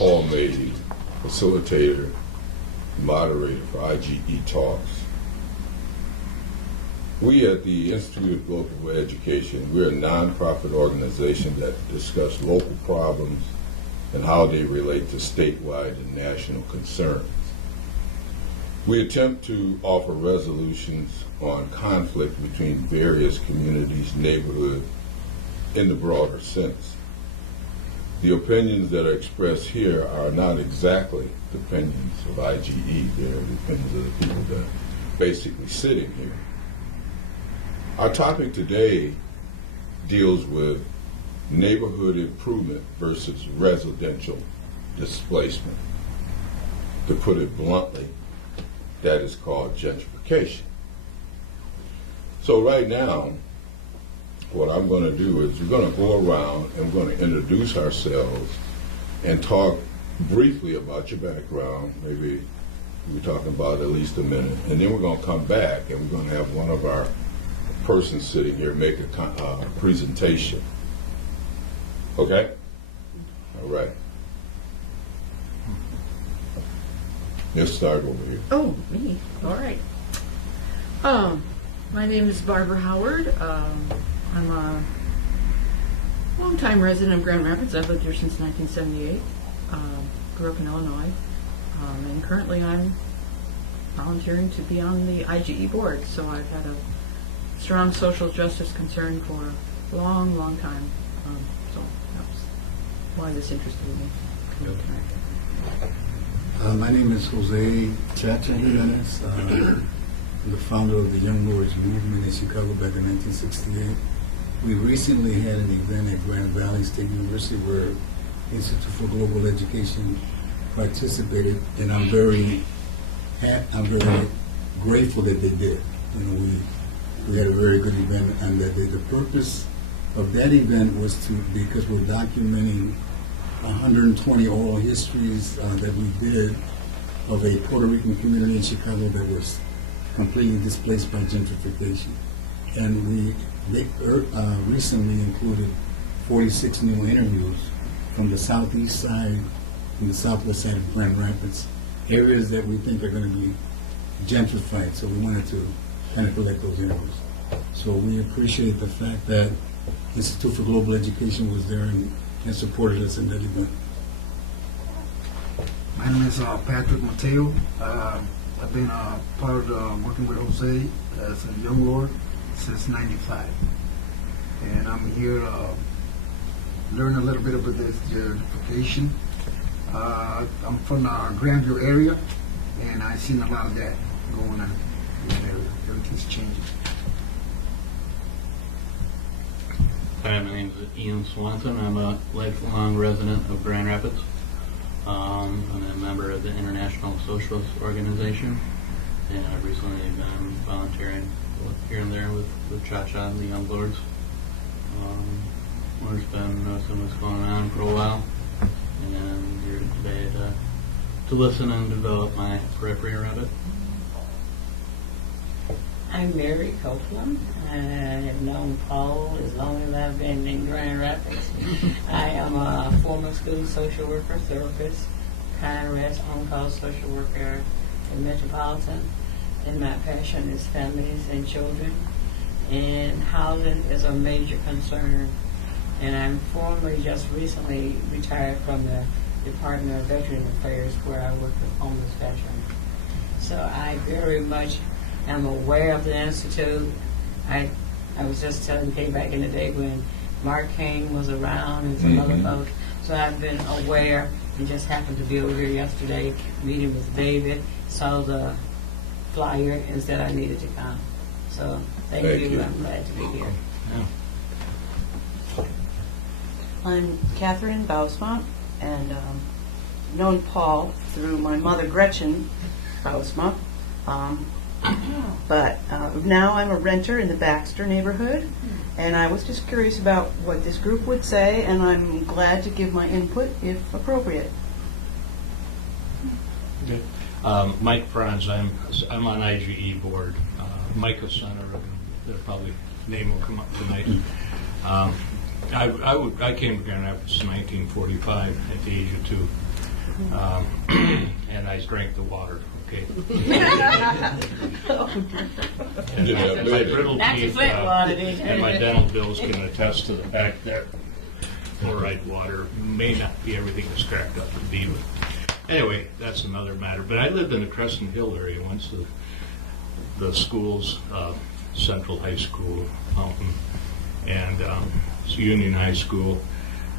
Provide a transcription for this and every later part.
Paul Mayhue, facilitator, moderator for IGE Talks. We at the Institute of Global Education, we're a nonprofit organization that discuss local problems and how they relate to statewide and national concerns. We attempt to offer resolutions on conflict between various communities, neighborhoods, in the broader sense. The opinions that are expressed here are not exactly the opinions of IGE. They're the opinions of the people that are basically sitting here. Our topic today deals with neighborhood improvement versus residential displacement. To put it bluntly, that is called gentrification. So right now, what I'm going to do is we're going to go around and we're going to introduce ourselves and talk briefly about your background. Maybe we're talking about at least a minute. And then we're going to come back and we're going to have one of our persons sitting here make a presentation. Okay? All right. Let's start over here. Oh, me. All right. My name is Barbara Howard. I'm a longtime resident of Grand Rapids. I've lived here since 1978. Grew up in Illinois. And currently I'm volunteering to be on the IGE board. So I've had a strong social justice concern for a long, long time. So that's why this interested me. My name is Jose Chacha Jimenez. I'm the founder of the Young Lords Movement in Chicago back in 1968. We recently had an event at Grand Valley State University where Institute for Global Education participated, and I'm very grateful that they did. You know, we had a very good event on that day. The purpose of that event was because we're documenting 120 oral histories that we did of a Puerto Rican community in Chicago that was completely displaced by gentrification. And they recently included 46 new interviews from the southeast side, from the southwest side of Grand Rapids, areas that we think are going to be gentrified. So we wanted to kind of collect those interviews. So we appreciate the fact that Institute for Global Education was there and supported us in that event. My name is Patrick Mateo. I've been part of working with Jose as a young lord since '95, and I'm here to learn a little bit about this gentrification. I'm from the Grandview area, and I've seen a lot of that going on in that area. Everything's changing. Hi, my name is Ian Swanson. I'm a lifelong resident of Grand Rapids. I'm a member of the International Socialist Organization, and I've recently been volunteering here and there with Cha-Cha and the Young Lords. We've just been noticing what's going on for a while, and here today to listen and develop my periphery around it. I'm Mary Copeland. I have known Paul as long as I've been in Grand Rapids. I am a former school social worker, therapist, kind rest, on-call social worker in Metropolitan. And my passion is families and children. And housing is a major concern. And I'm formerly just recently retired from the Department of Veteran Affairs where I work with homeless veterans. So I very much am aware of the Institute. I was just telling Kay back in the day when Mark King was around and some other folks. So I've been aware and just happened to be over here yesterday meeting with David, saw the flyer and said I needed to come. So thank you. I'm glad to be here. Yeah. I'm Catherine Bausma, and known Paul through my mother Gretchen Bausma. But now I'm a renter in the Baxter neighborhood, and I was just curious about what this group would say, and I'm glad to give my input if appropriate. Okay. Mike Franz, I'm on IGE board. Microcenter, their probably name will come up tonight. I came to Grand Rapids in 1945 at the age of 2. And I drank the water, okay? And You didn't have my baby. brittle That's teeth Flint water, did you? and my dental bills can attest to the fact that fluoride water may not be everything it's cracked up to be. But anyway, that's another matter. But I lived in the Crescent Hill area once. The schools, Central High School, Mountain, and Union High School.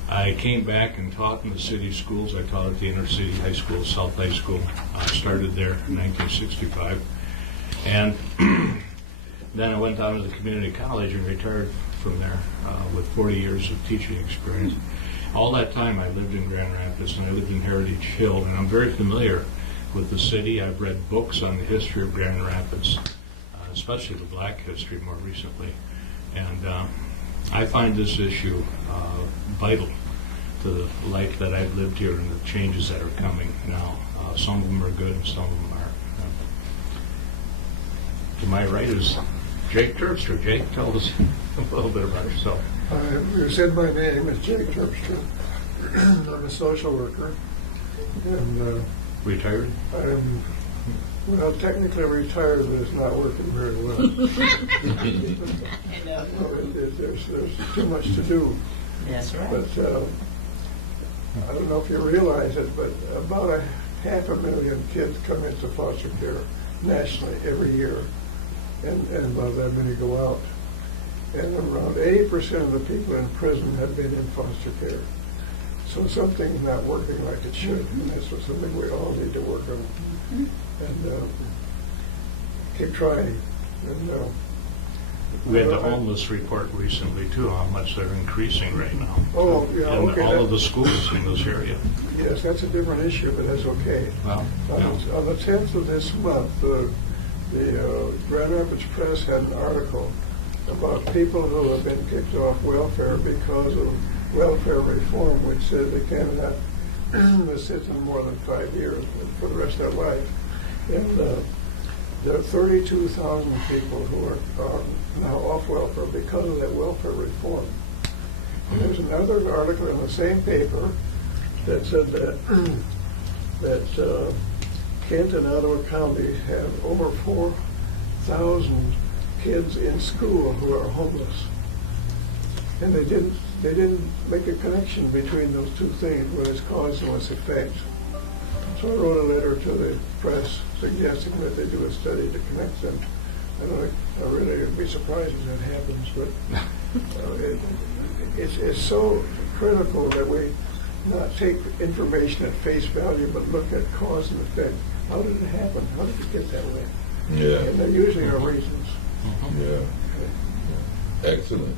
I came back and taught in the city schools. I taught at the inner city high school, South High School. I started there in 1965. And then I went down to the community college and retired from there with 40 years of teaching experience. All that time I lived in Grand Rapids and I lived in Heritage Hill, and I'm very familiar with the city. I've read books on the history of Grand Rapids, especially the black history more recently. And I find this issue vital to the life that I've lived here and the changes that are coming now. Some of them are good and some of them aren't. To my right is Jake Terpstra. Jake, tell us a little bit about yourself. You said my name is Jake Terpstra. I'm a social worker, and Retired? I'm, well, technically retired, but it's not working very well. I know. There's too much to do. That's right. But I don't know if you realize it, but about 500,000 kids come into foster care nationally every year, and about that many go out. And around 80% of the people in prison have been in foster care. So something's not working like it should, and that's something we all need to work on. And keep trying. And, We had the homeless report recently too, how much they're increasing right now. Oh, yeah, In okay, all that- of the schools in this area. yes, that's a different issue, but that's okay. Well, On the 10th of this month, the Grand Rapids Press had an article about people who have been kicked off welfare because of welfare reform, which says they cannot sit in more than 5 years for the rest of their life. And there are 32,000 people who are now off welfare because of that welfare reform. And there's another article in the same paper that said that Kent and Ottawa counties have over 4,000 kids in school who are homeless, and they didn't make a connection between those two things, what its cause and its effect. So I wrote a letter to the press suggesting that they do a study to connect them. I really would be surprised if that happens, but it's so critical that we not take information at face value, but look at cause and effect. How did it happen? How did it get that way? Yeah, And there usually are reasons. yeah. Excellent.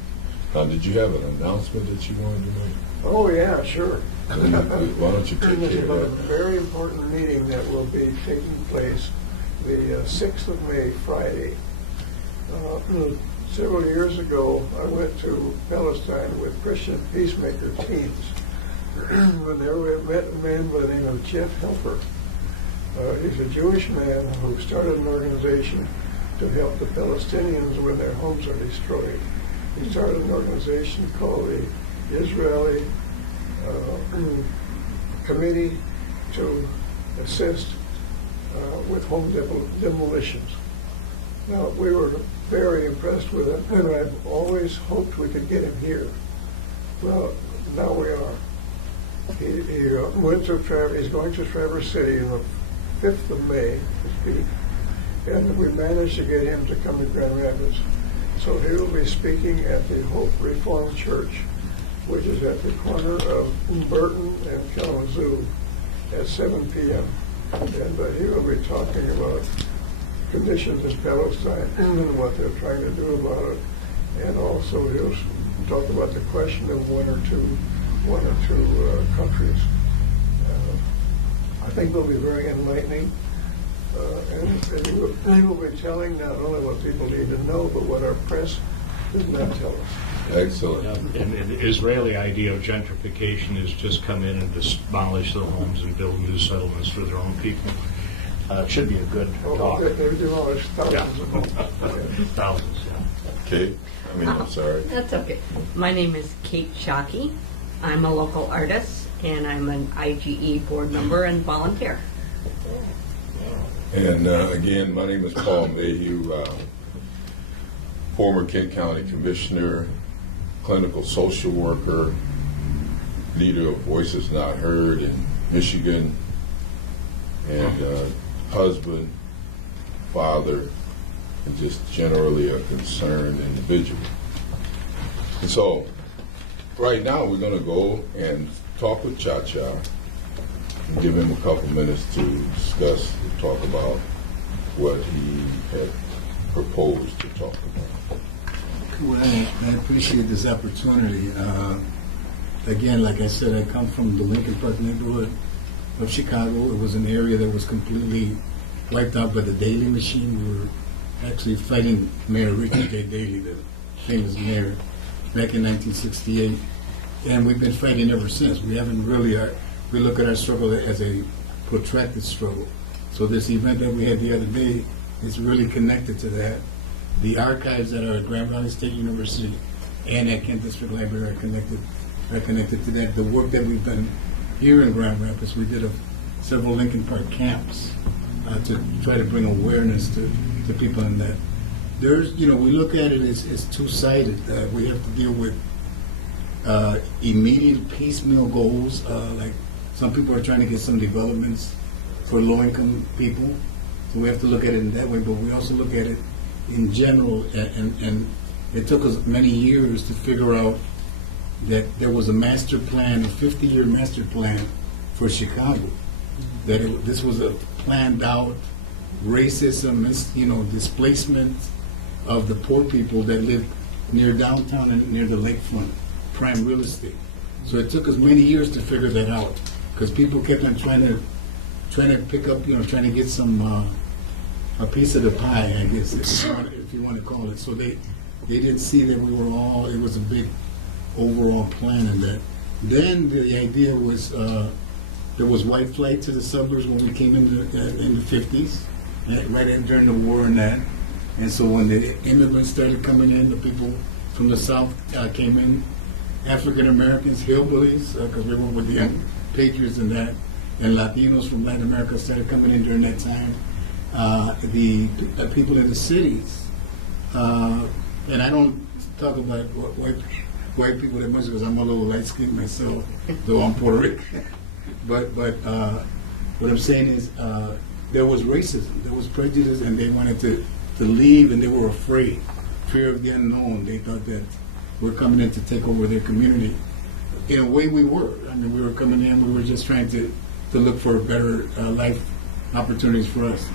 Did you have an announcement that you wanted to make? Oh, yeah, sure. Why don't you take There's care about a of that? very important meeting that will be taking place the 6th of May, Friday. Several years ago, I went to Palestine with Christian peacemaker teams. When there we met a man by the name of Jeff Helper. He's a Jewish man who started an organization to help the Palestinians when their homes are destroyed. He started an organization called the Israeli Committee to assist with home demolitions. Now, we were very impressed with him, and I've always hoped we could get him here. Well, now we are. He went to he's going to Traverse City on the 5th of May to speak, and we managed to get him to come to Grand Rapids. So he will be speaking at the Hope Reformed Church, which is at the corner of Burton and Kalamazoo at 7 p.m. And he will be talking about conditions in Palestine and what they're trying to do about it. And also he'll talk about the question of one or two countries. I think they'll be very enlightening. And he will be telling not only what people need to know, but what our press does not tell us. Excellent. And the Israeli idea of gentrification is just come in and demolish the homes and build new settlements for their own people. It should be a good talk. They demolish thousands of homes. Thousands, yeah. Kate? I'm sorry. That's okay. My name is Kate Shockley. I'm a local artist, and I'm an IGE board member and volunteer. And again, my name is Paul Mayhue, former Kent County Commissioner, clinical social worker, leader of Voices Not Heard in Michigan, and husband, father, and just generally a concerned individual. And so, right now we're going to go and talk with Cha-Cha and give him a couple minutes to discuss and talk about what he had proposed to talk about. Well, I appreciate this opportunity. Again, like I said, I come from the Lincoln Park neighborhood of Chicago. It was an area that was completely wiped out by the Daley machine. We were actually fighting Mayor Richard J. Daley, the famous mayor, back in 1968. And we've been fighting ever since. We haven't really, we look at our struggle as a protracted struggle. So this event that we had the other day is really connected to that. The archives that are at Grand Valley State University and at Kent District Library are connected to that. The work that we've done here in Grand Rapids, we did several Lincoln Park camps to try to bring awareness to people in that. There's, we look at it as two-sided. We have to deal with immediate piecemeal goals, like some people are trying to get some developments for low-income people. So we have to look at it in that way, but we also look at it in general, and it took us many years to figure out that there was a master plan, a 50-year master plan for Chicago. That this was a planned out racism, displacement of the poor people that lived near downtown and near the lakefront, prime real estate. So it took us many years to figure that out, because people kept on trying to pick up, trying to get some a piece of the pie, I guess, if you want to call it. So they didn't see that it was a big overall plan in that. Then the idea was there was white flight to the suburbs when we came in the 50s, right during the war and that. And so when the immigrants started coming in, the people from the South came in, African Americans, hillbillies, because we were with the Patriots and that, and Latinos from Latin America started coming in during that time. The people in the cities, and I don't talk about white people that much because I'm a little light-skinned myself, though I'm Puerto Rican. But what I'm saying is there was racism, there was prejudice, and they wanted to leave, and they were afraid, fear of the unknown. They thought that we're coming in to take over their community. In a way, we were. I mean, we were coming in. We were just trying to look for better life opportunities for us.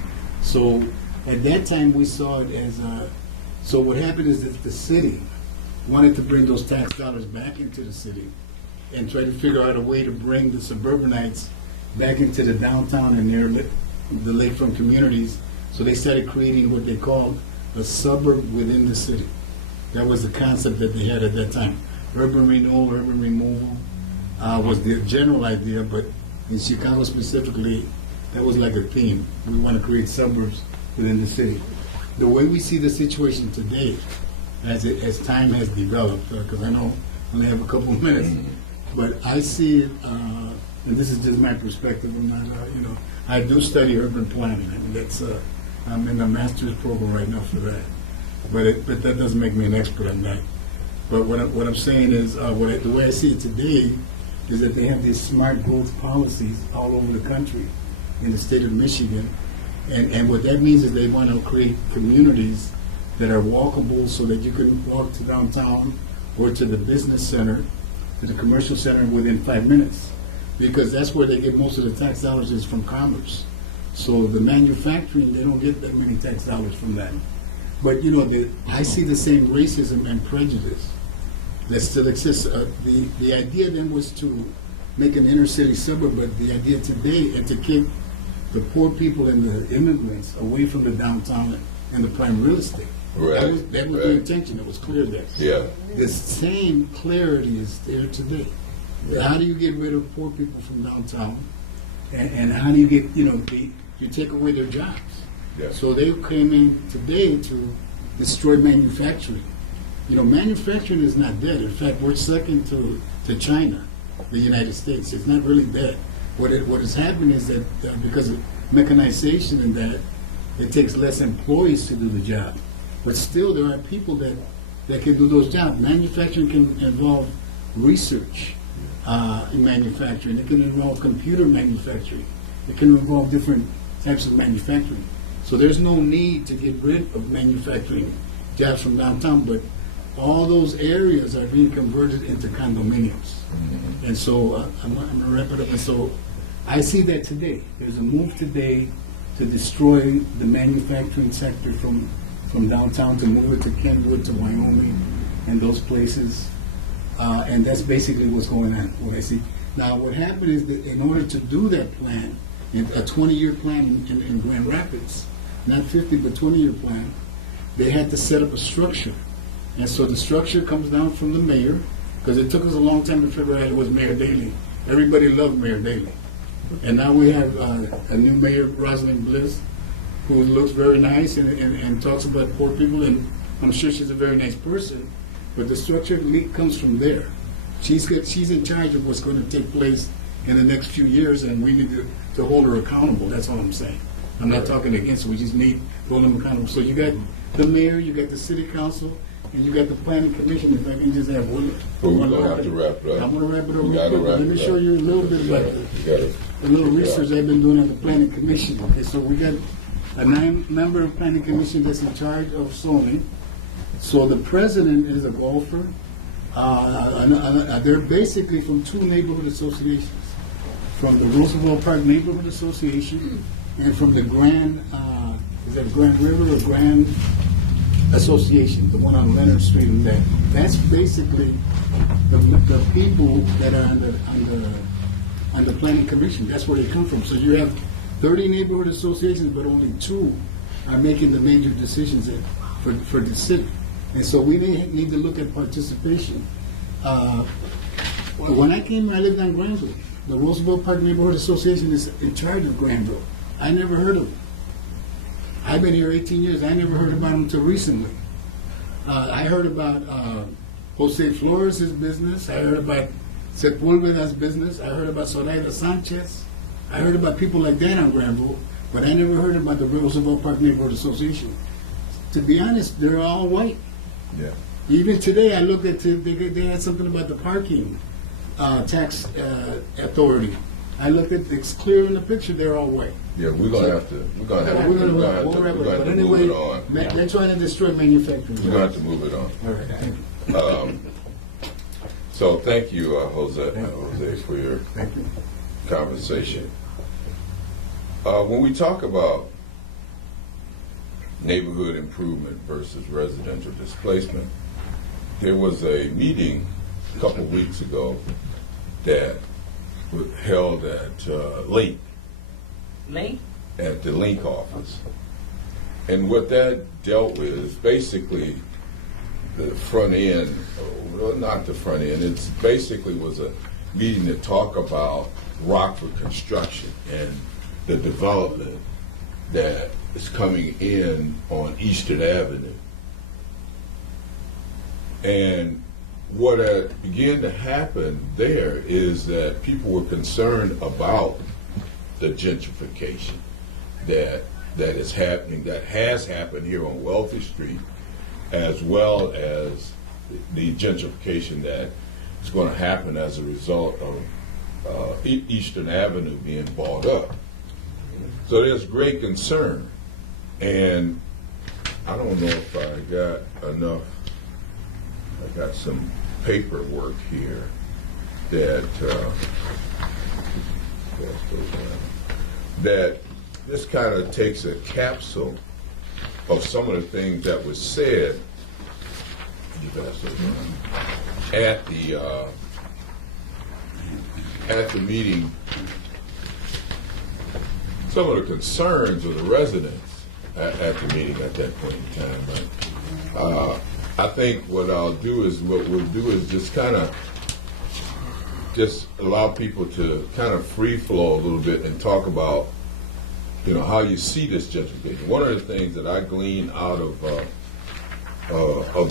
So at that time, we saw it as so what happened is that the city wanted to bring those tax dollars back into the city and try to figure out a way to bring the suburbanites back into the downtown and near the lakefront communities. So they started creating what they called a suburb within the city. That was the concept that they had at that time. Urban renewal, urban removal was the general idea, but in Chicago specifically, that was like a theme. We want to create suburbs within the city. The way we see the situation today, as time has developed, because I know I only have a couple of minutes, but I see it, and this is just my perspective. I'm not, I do study urban planning. I mean, that's I'm in a master's program right now for that, but that doesn't make me an expert on that. But what I'm saying is, the way I see it today is that they have these smart growth policies all over the country, in the state of Michigan, and what that means is they want to create communities that are walkable, so that you can walk to downtown or to the business center, to the commercial center within 5 minutes, because that's where they get most of the tax dollars is from commerce. So the manufacturing, they don't get that many tax dollars from that. But I see the same racism and prejudice that still exists. The idea then was to make an inner city suburb, but the idea today is to keep the poor people and the immigrants away from the downtown and the prime real estate. Right. That was the intention. It was clear there. Yeah. The same clarity is there today. How do you get rid of poor people from downtown, and how do you get you take away their jobs? Yeah. So they came in today to destroy manufacturing. Manufacturing is not dead. In fact, we're second to China the United States. It's not really that. What has happened is that because of mechanization and that, it takes less employees to do the job. But still, there are people that can do those jobs. Manufacturing can involve research in manufacturing. It can involve computer manufacturing. It can involve different types of manufacturing. So there's no need to get rid of manufacturing jobs from downtown, but all those areas are being converted into condominiums. And so I'm going to wrap it up. And so I see that today. There's a move today to destroy the manufacturing sector from downtown, to move it to Kenwood, to Wyoming, and those places. And that's basically what's going on, what I see. Now, what happened is that in order to do that plan, a 20-year plan in Grand Rapids, not 50, but 20-year plan, they had to set up a structure. And so the structure comes down from the mayor, because it took us a long time to figure out it was Mayor Daley. Everybody loved Mayor Daley. And now we have a new mayor, Rosalind Bliss, who looks very nice and talks about poor people, and I'm sure she's a very nice person, but the structure comes from there. She's in charge of what's going to take place in the next few years, and we need to hold her accountable. That's all I'm saying. I'm not talking against her. We just need to hold them accountable. So you got the mayor, you got the city council, and you got the planning commission. If I can just have one. But we're going to have to wrap it up. I'm going to wrap it up We real gotta quick. wrap Let me it show up. you a little bit about the little research I've been doing at the planning commission. Okay, so we got a 9-member planning commission that's in charge of zoning. So the president is a golfer. They're basically from 2 neighborhood associations, from the Roosevelt Park Neighborhood Association and from the Grand, is that Grand River or Grand Association, the one on Leonard Street and that. That's basically the people that are on the planning commission. That's where they come from. So you have 30 neighborhood associations, but only 2 are making the major decisions for the city. And so we need to look at participation. When I came, I lived on Granville. The Roosevelt Park Neighborhood Association is in charge of Granville. I never heard of them. I've been here 18 years. I never heard about them until recently. I heard about Jose Flores' business. I heard about Sepulveda's business. I heard about Zoraida Sanchez. I heard about people like that on Granville, but I never heard about the Roosevelt Park Neighborhood Association. To be honest, they're all white. Yeah. Even today, I looked at they had something about the parking tax authority. I looked at it's clear in the picture they're all white. Yeah, we're gonna have to move it on. They're trying to destroy manufacturing. We're gonna have to move it on. All right, thank you. So thank you, Jose, for your Thank you. conversation. When we talk about neighborhood improvement versus residential displacement, there was a meeting a couple of weeks ago that was held at Link, Me? at the Link office. And what that dealt with is basically the front end, well, not the front end, it's basically was a meeting to talk about Rockford construction and the development that is coming in on Eastern Avenue. And what began to happen there is that people were concerned about the gentrification that is happening, that has happened here on Wealthy Street, as well as the gentrification that is going to happen as a result of Eastern Avenue being bought up. So there's great concern, and I don't know if I got enough. I got some paperwork here that this kind of takes a capsule of some of the things that was said at the meeting. Some of the concerns of the residents at the meeting at that point in time. But I think what we'll do is just kind of allow people to kind of free flow a little bit and talk about, how you see this gentrification. One of the things that I gleaned out of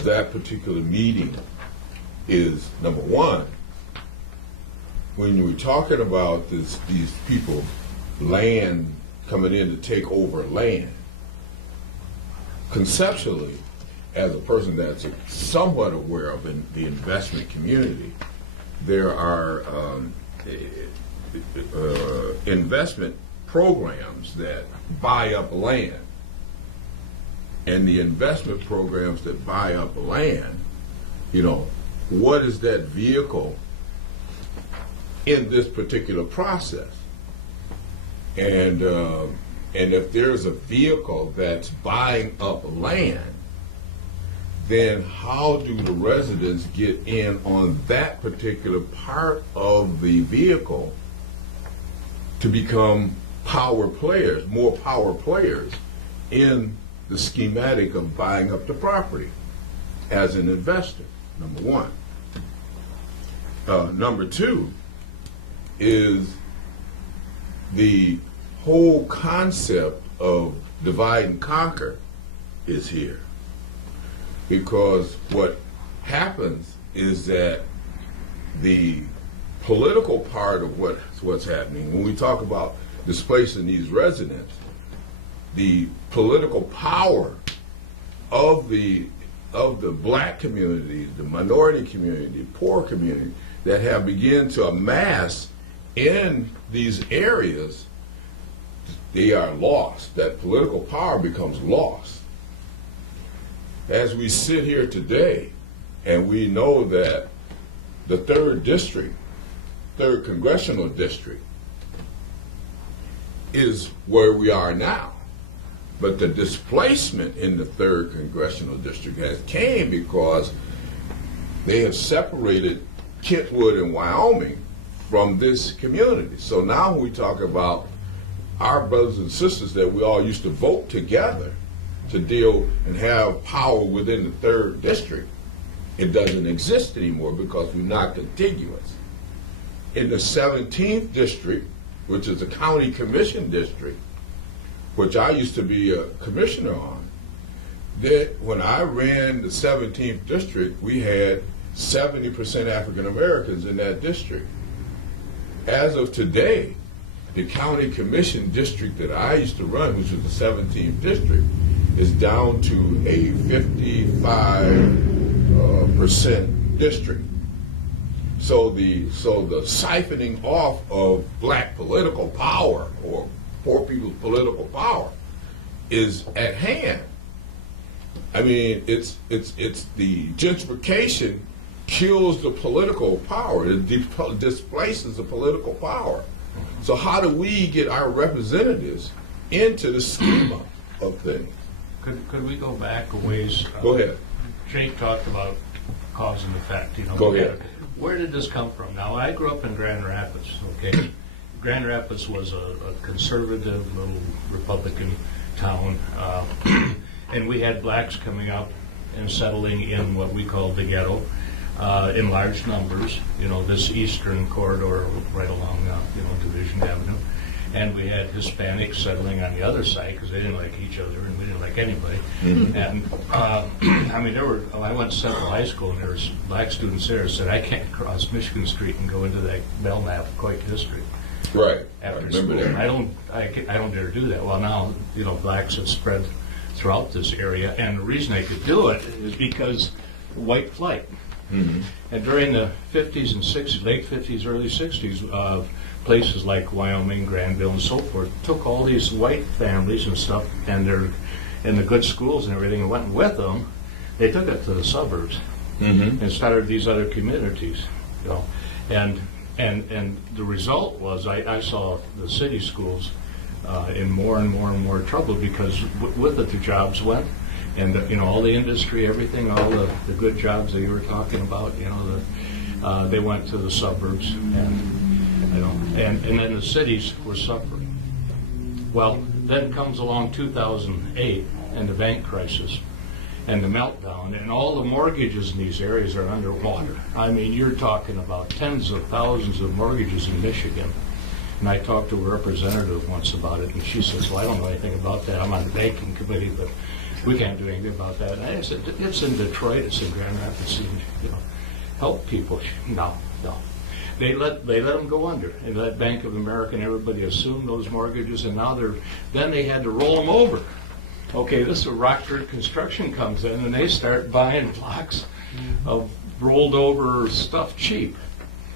that particular meeting is, number one, when we're talking about these people, land coming in to take over land, conceptually, as a person that's somewhat aware of the investment community, there are investment programs that buy up land. And the investment programs that buy up land, what is that vehicle in this particular process? And if there's a vehicle that's buying up land, then how do the residents get in on that particular part of the vehicle to become more power players in the schematic of buying up the property as an investor, number one. Number two is the whole concept of divide and conquer is here. Because what happens is that the political part of what's happening, when we talk about displacing these residents, the political power of the black community, the minority community, poor community that have begun to amass in these areas, they are lost. That political power becomes lost. As we sit here today, and we know that the 3rd district, 3rd congressional district, is where we are now. But the displacement in the 3rd congressional district has came because they have separated Kentwood and Wyoming from this community. So now when we talk about our brothers and sisters that we all used to vote together to deal and have power within the 3rd district, it doesn't exist anymore because we're not contiguous. In the 17th district, which is the county commission district, which I used to be a commissioner on, that when I ran the 17th district, we had 70% African Americans in that district. As of today, the county commission district that I used to run, which was the 17th district, is down to a 55% district. So the siphoning off of black political power or poor people's political power is at hand. I mean, it's the gentrification kills the political power. It displaces the political power. So how do we get our representatives into the schema of things? Could we go back a ways? Go ahead. Jake talked about cause and effect. Go ahead. Where did this come from? Now, I grew up in Grand Rapids, okay? Grand Rapids was a conservative little Republican town, and we had blacks coming up and settling in what we called the ghetto in large numbers, this eastern corridor right along, Division Avenue. And we had Hispanics settling on the other side because they didn't like each other and we didn't like anybody. Mm-hmm. And I went to Central High School and there was black students there who said, I can't cross Michigan Street and go into that Belknap Coit district. Right. After school. I don't dare do that. Well, now, blacks have spread throughout this area. And the reason they could do it is because white flight. Mm-hmm. And during the 50s and 60s, late 50s, early 60s, places like Wyoming, Granville, and so forth took all these white families and stuff, and they're in the good schools and everything, and went with them. They took it to the suburbs and started these other communities, and the result was I saw the city schools in more and more and more trouble because with it the jobs went. And all the industry, everything, all the good jobs that you were talking about, they went to the suburbs, and then the cities were suffering. Well, then comes along 2008 and the bank crisis and the meltdown, and all the mortgages in these areas are underwater. I mean, you're talking about tens of thousands of mortgages in Michigan. And I talked to a representative once about it, and she says, well, I don't know anything about that. I'm on the banking committee, but we can't do anything about that. And I said, it's in Detroit, it's in Grand Rapids, help people. No. They let them go under, and let Bank of America and everybody assume those mortgages, and now then they had to roll them over. Okay, this is where Rockford Construction comes in, and they start buying blocks of rolled over stuff cheap.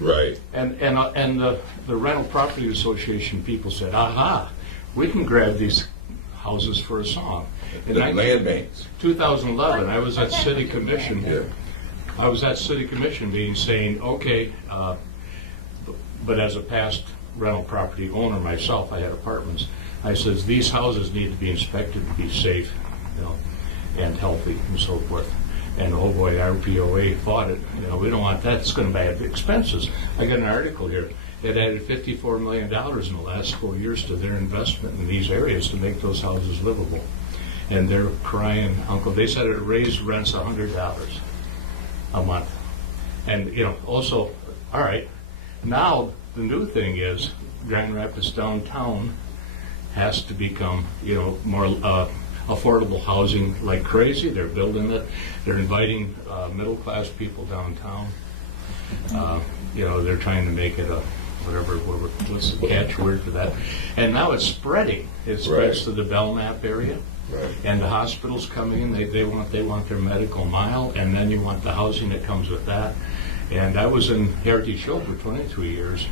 Right. And the Rental Property Association people said, aha, we can grab these houses for a song. In The land banks. 2011, I was at City Commission. Yeah. I was at City Commission meeting saying, okay, but as a past rental property owner myself, I had apartments. I says, these houses need to be inspected to be safe, and healthy and so forth. And oh boy, RPOA fought it. We don't want that. It's going to add expenses. I got an article here. It added $54 million in the last 4 years to their investment in these areas to make those houses livable. And they're crying, uncle. They said it raised rents $100 a month. And also, all right. Now the new thing is Grand Rapids downtown has to become more affordable housing like crazy. They're building it. They're inviting middle class people downtown. They're trying to make it a what's the catchword for that? And now it's spreading. It spreads Right. to the Belknap area. Right. And the hospitals coming in, they want their medical mile, and then you want the housing that comes with that. And I was in Heritage Hill for 23 years,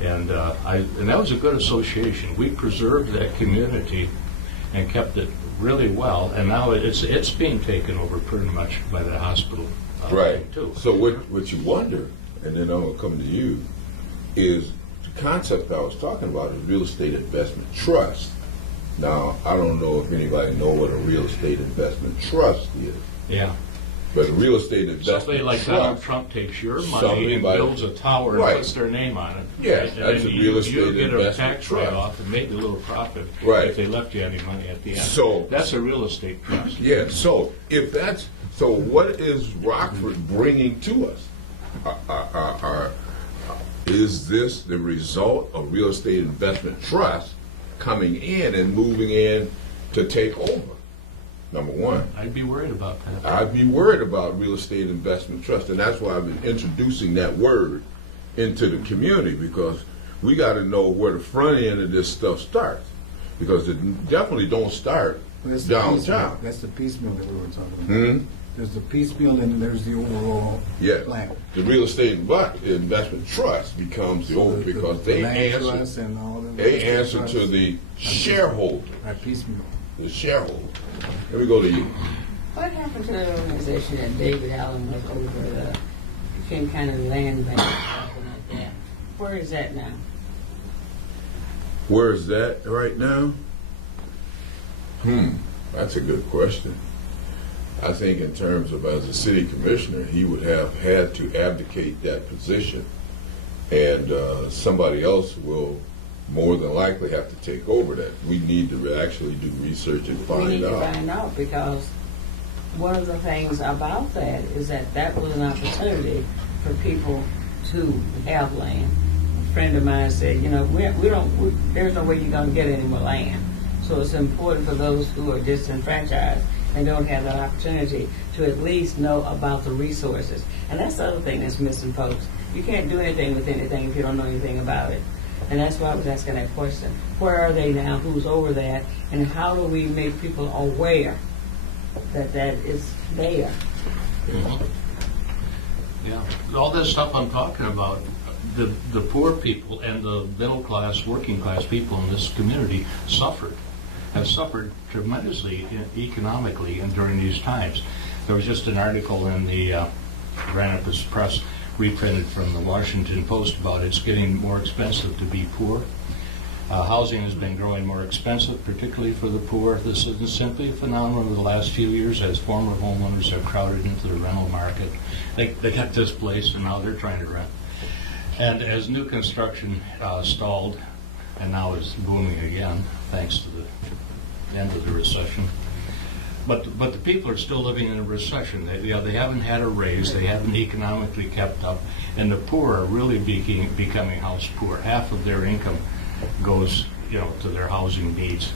and that was a good association. We preserved that community and kept it really well, and now it's being taken over pretty much by the hospital Right. too. So what you wonder, and then I'm gonna come to you, is the concept I was talking about is real estate investment trust. Now, I don't know if anybody know what a real estate investment trust is, Yeah. but a real estate investment Somebody like Donald trust. Trump takes your money and Somebody- builds a tower and Right. puts their name on it. Yeah, And that's then a real estate you get a investment tax trust. write-off and maybe a little profit Right. if they left you any money at the end. So- That's a real estate trust. Yeah, so what is Rockford bringing to us? Is this the result of real estate investment trust coming in and moving in to take over? Number one. I'd be worried about that. I'd be worried about real estate investment trust, and that's why I've been introducing that word into the community, because we got to know where the front end of this stuff starts, because it definitely don't start That's the piecemeal. downtown. That's the piecemeal that we were talking about. Hmm? There's the piecemeal and there's the overall Yeah, plan. the real estate investment trust becomes the over, because The they land trust answer and all of they those answer to trusts the shareholder. are piecemeal. The shareholder. Let me go to you. What happened to the organization that David Allen was over the King County Land Bank, something like that? Where is that now? Where is that right now? That's a good question. I think in terms of as a city commissioner, he would have had to abdicate that position, and somebody else will more than likely have to take over that. We need to actually do research and We find need to out. find out, because one of the things about that is that was an opportunity for people to have land. A friend of mine said, there's no way you're going to get any more land. So it's important for those who are disenfranchised and don't have that opportunity to at least know about the resources. And that's the other thing that's missing, folks. You can't do anything with anything if you don't know anything about it. And that's why I was asking that question. Where are they now? Who's over that? And how do we make people aware that that is there? Yeah, all this stuff I'm talking about, the poor people and the middle class, working class people in this community have suffered tremendously economically and during these times. There was just an article in the Grand Rapids Press reprinted from the Washington Post about it's getting more expensive to be poor. Housing has been growing more expensive, particularly for the poor. This isn't simply a phenomenon of the last few years as former homeowners have crowded into the rental market. They got displaced and now they're trying to rent. And as new construction stalled and now is booming again, thanks to the end of the recession. But the people are still living in a recession. They haven't had a raise. They haven't economically kept up, and the poor are really becoming house poor. Half of their income goes, to their housing needs.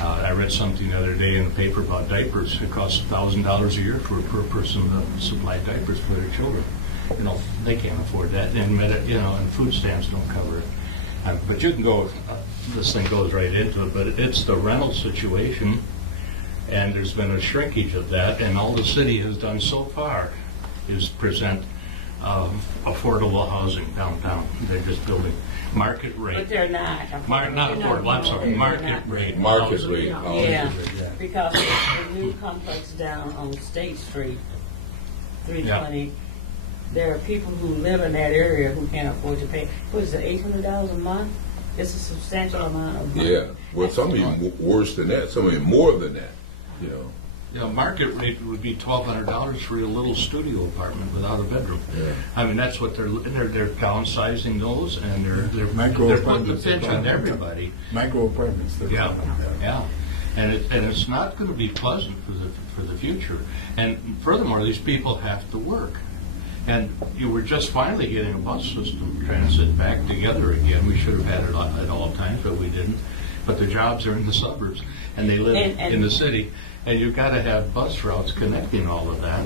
I read something the other day in the paper about diapers. It costs $1,000 a year per person to supply diapers for their children. they can't afford that, and food stamps don't cover it. But you can go, this thing goes right into it, but it's the rental situation, and there's been a shrinkage of that, and all the city has done so far is present affordable housing downtown. They're just building market rate. But they're not. Not affordable, I'm sorry, market rate. Market housing. rate. Yeah, because the new complex down on State Street, 320, there are people who live in that area who can't afford to pay. What is it, $800 a month? It's a substantial amount of money. Yeah, well, some of them worse than that, some of them more than that, Market rate would be $1,200 for a little studio apartment without a bedroom. Yeah. I mean, that's what they're downsizing those, and they're Micro putting the apartments. pinch on everybody. Micro apartments. Yeah, yeah, and it's not going to be pleasant for the future. And furthermore, these people have to work. And you were just finally getting a bus system transit back together again. We should have had it at all times, but we didn't. But the jobs are in the suburbs, and they live in the city. And you've got to have bus routes connecting all of that.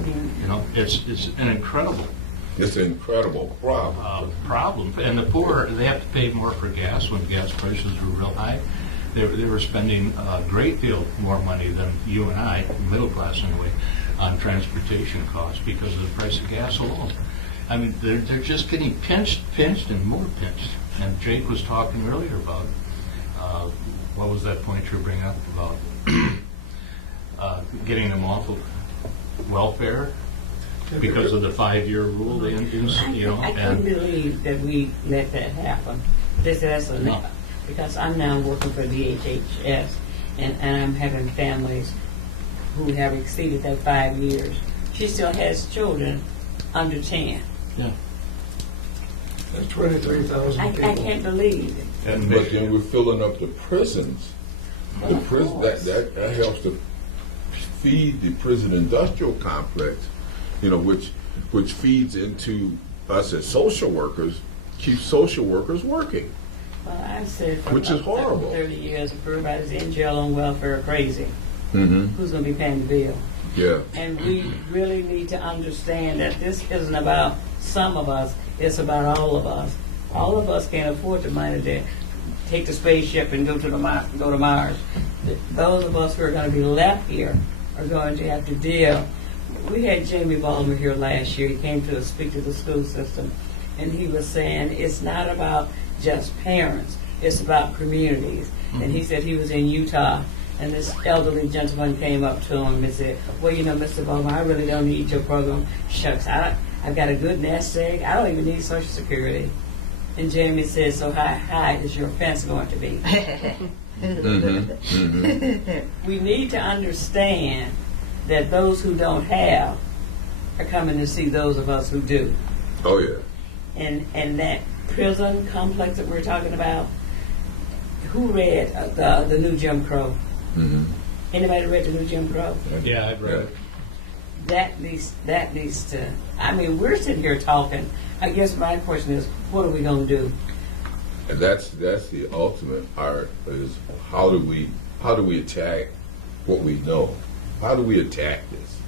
It's an incredible It's an incredible problem. problem. And the poor, they have to pay more for gas when gas prices were real high. They were spending a great deal more money than you and I, middle class anyway, on transportation costs because of the price of gas alone. I mean, they're just getting pinched and more pinched. And Jake was talking earlier about, what was that point you were bringing up about getting them off of welfare because of the 5-year rule they induced, I can't believe that we let that happen. Because I'm now working for DHHS, and I'm having families who have exceeded that 5 years. She still has children under 10. Yeah. That's 23,000 I people. can't believe it. But then we're filling up the prisons. The prison that helps to feed the prison industrial complex, which feeds into us as social workers, keeps social workers working. Well, I've said for Which is about horrible. 30 years, if everybody's in jail on welfare crazy, Mm-hmm. who's going to be paying the bill? Yeah. And we really need to understand that this isn't about some of us, it's about all of us. All of us can't afford the money to take the spaceship and go to Mars. Those of us who are going to be left here are going to have to deal. We had Jamie Baldwin here last year. He came to speak to the school system, and he was saying it's not about just parents, it's about communities. And he said he was in Utah, and this elderly gentleman came up to him and said, well, Mr. Baldwin, I really don't need your program. Shucks, I've got a good nest egg. I don't even need Social Security. And Jamie said, so how high is your fence going to be? Mm-hmm. Mm-hmm. We need to understand that those who don't have are coming to see those of us who do. Oh yeah. And that prison complex that we're talking about, who read the new Jim Crow? Mm-hmm. Anybody read the new Jim Crow? Yeah, I've read it. That needs to, we're sitting here talking. I guess my question is, what are we going to do? And that's the ultimate art is how do we attack what we know? How do we attack this?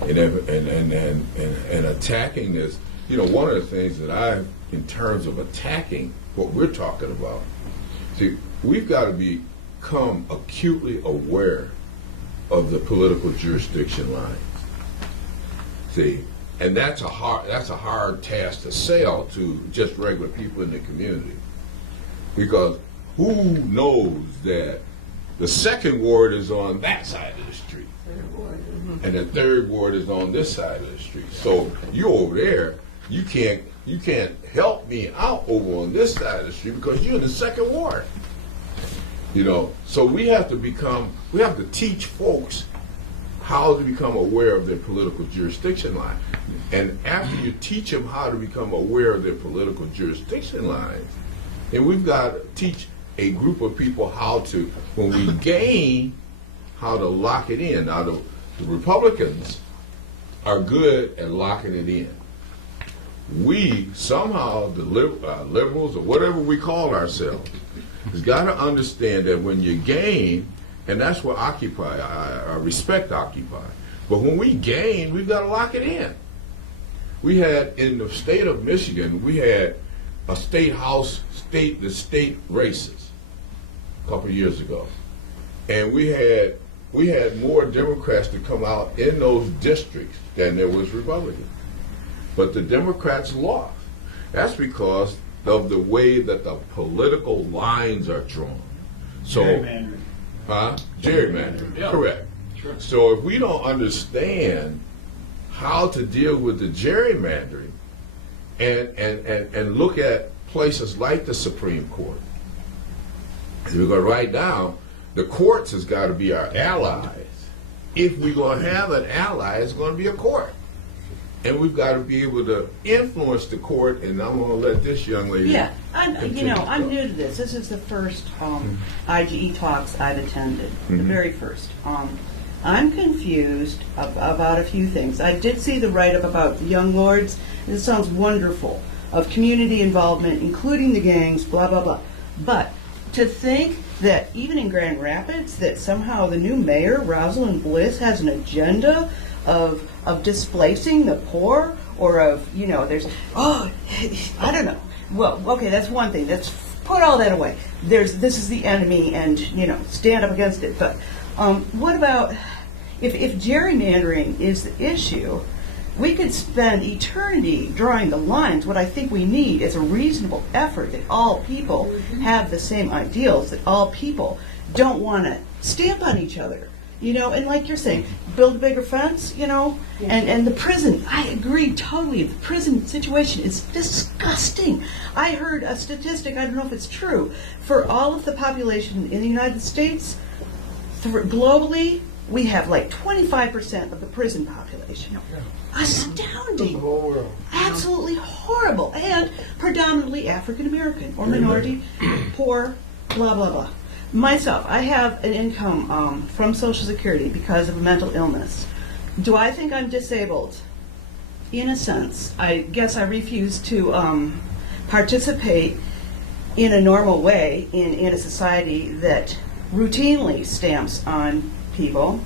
And attacking this, one of the things that in terms of attacking what we're talking about, see, we've got to become acutely aware of the political jurisdiction lines. See, and that's a hard task to sell to just regular people in the community. Because who knows that the second ward is on that side of the street, and the third ward is on this side of the street. So you over there, you can't help me out over on this side of the street because you're in the second ward. So we have to teach folks how to become aware of their political jurisdiction line. And after you teach them how to become aware of their political jurisdiction lines, then we've got to teach a group of people how to, when we gain, how to lock it in. Now, the Republicans are good at locking it in. We, somehow, the liberals, or whatever we call ourselves, has got to understand that when you gain, and that's what Occupy, I respect Occupy, but when we gain, we've got to lock it in. We had, in the state of Michigan, we had a the state races a couple of years ago. And we had more Democrats to come out in those districts than there was Republicans. But the Democrats lost. That's because of the way that the political lines are drawn. So, gerrymandering, Yeah. correct. Sure. So if we don't understand how to deal with the gerrymandering and look at places like the Supreme Court, we're going to write down the courts has got to be our allies. If we're going to have an ally, it's going to be a court. And we've got to be able to influence the court, and I'm going to let this young lady. Yeah, I'm continue to I'm talk. new to this. This is the first IGE Talks I've attended, the very first. I'm confused about a few things. I did see the write-up about the Young Lords. This sounds wonderful, of community involvement, including the gangs, blah, blah, blah. But to think that even in Grand Rapids, that somehow the new mayor, Rosalind Bliss, has an agenda of displacing the poor, or of, there's, I don't know. Well, okay, that's one thing. Let's put all that away. This is the enemy, and, stand up against it. But what about, if gerrymandering is the issue, we could spend eternity drawing the lines. What I think we need is a reasonable effort that all people have the same ideals, that all people don't want to stamp on each other. And like you're saying, build a bigger fence, and the prison, I agree totally. The prison situation is disgusting. I heard a statistic, I don't know if it's true, for all of the population in the United States, globally, we have like 25% of the prison population. Astounding. The whole world. Absolutely horrible. And predominantly African American or minority, poor, blah, blah, blah. Myself, I have an income from Social Security because of a mental illness. Do I think I'm disabled? In a sense. I guess I refuse to participate in a normal way in a society that routinely stamps on people.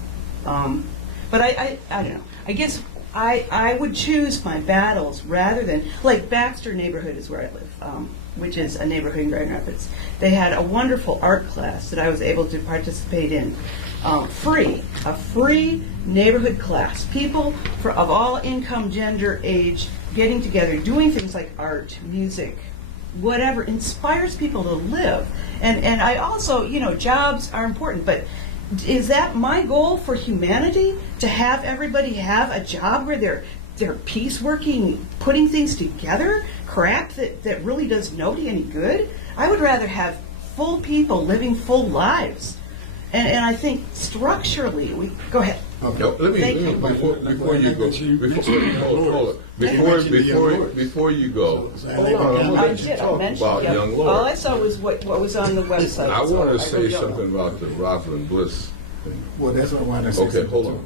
But I don't know. I guess I would choose my battles rather than, like Baxter neighborhood is where I live, which is a neighborhood in Grand Rapids. They had a wonderful art class that I was able to participate in, a free neighborhood class. People of all income, gender, age, getting together, doing things like art, music, whatever inspires people to live. And I also, jobs are important, but is that my goal for humanity, to have everybody have a job where they're peace working, putting things together, crap that really does nobody any good? I would rather have full people living full lives. And I think structurally, go ahead. Okay. No, let Thank me you. before you go. Before you go, hold on. I'm I gonna let you did. I talk mentioned, about yeah. Young All Lord. I saw was what was on the website. I so want to I say really don't something know. about the Rosalind Bliss thing. Well, that's what I wanted to say. Okay, something hold too. on. All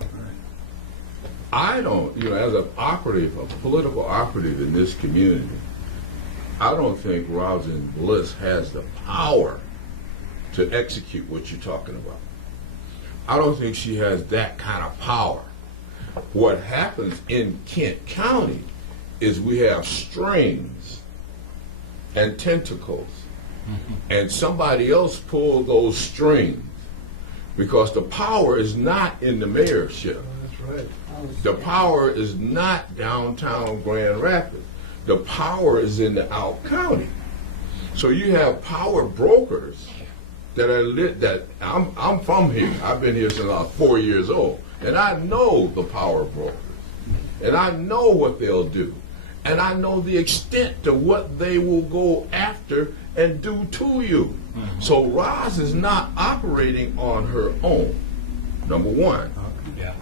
right. I don't, as an operative, a political operative in this community, I don't think Rosalind Bliss has the power to execute what you're talking about. I don't think she has that kind of power. What happens in Kent County is we have strings and tentacles, and somebody else pulled those strings, because the power is not in the mayorship. That's right. The power is not downtown Grand Rapids. The power is in the out county. So you have power brokers that are I'm from here. I've been here since I was 4 years old. And I know the power brokers. And I know what they'll do. And I know the extent to what they will go after and do to you. So Roz is not operating on her own. Number one. Yeah.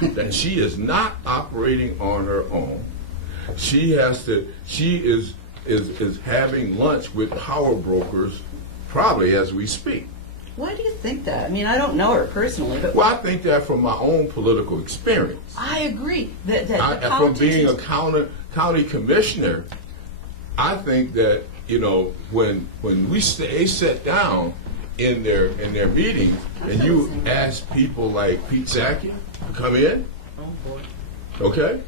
That she is not operating on her own. She is having lunch with power brokers probably as we speak. Why do you think that? I mean, I don't know her personally, but Well, I think that from my own political experience. I agree that the From being a politicians. county commissioner, I think that, when they sit down in their meetings and you ask people like Pete Sackett to come in, Oh, boy. Okay?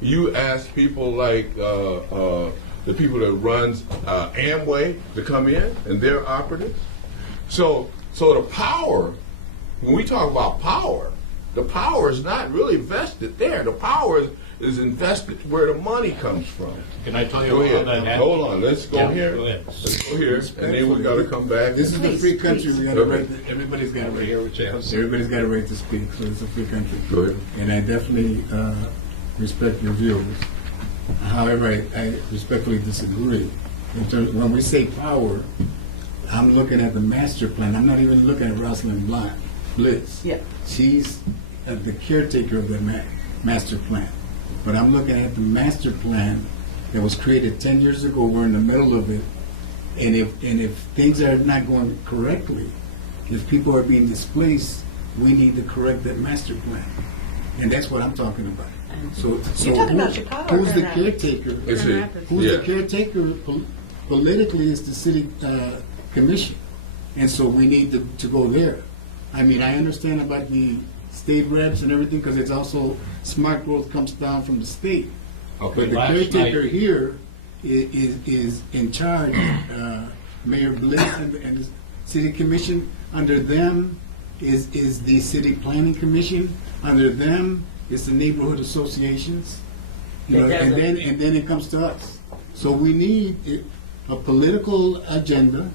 You ask people like the people that runs Amway to come in, and they're operatives. So the power, when we talk about power, the power is not really vested there. The power is invested where the money comes from. Can I tell you Go how ahead. that happened? Hold on. Let's go Yeah, here. go ahead. Let's go here, and then we got to come back. This is a free country. We got a right. Everybody's got a Over right. here, which has. Everybody's got a right to speak, so it's a free country. Go ahead. And I definitely respect your views. However, I respectfully disagree. In terms, when we say power, I'm looking at the master plan. I'm not even looking at Rosalind Blitz. Yeah. She's the caretaker of the master plan. But I'm looking at the master plan that was created 10 years ago. We're in the middle of it. And if things are not going correctly, if people are being displaced, we need to correct that master plan. And that's what I'm talking about. So You're talking about Chicago. who's the Grand caretaker? It's Grand a- Rapids. Who's yeah. the caretaker politically is the city commission. And so we need to go there. I mean, I understand about the state reps and everything because it's also smart growth comes down from the state. Okay, But the last caretaker night- here is in charge, Mayor Bliss and the city commission. Under them is the city planning commission. Under them is the neighborhood associations. You know, and then it comes to us. So we need a political agenda,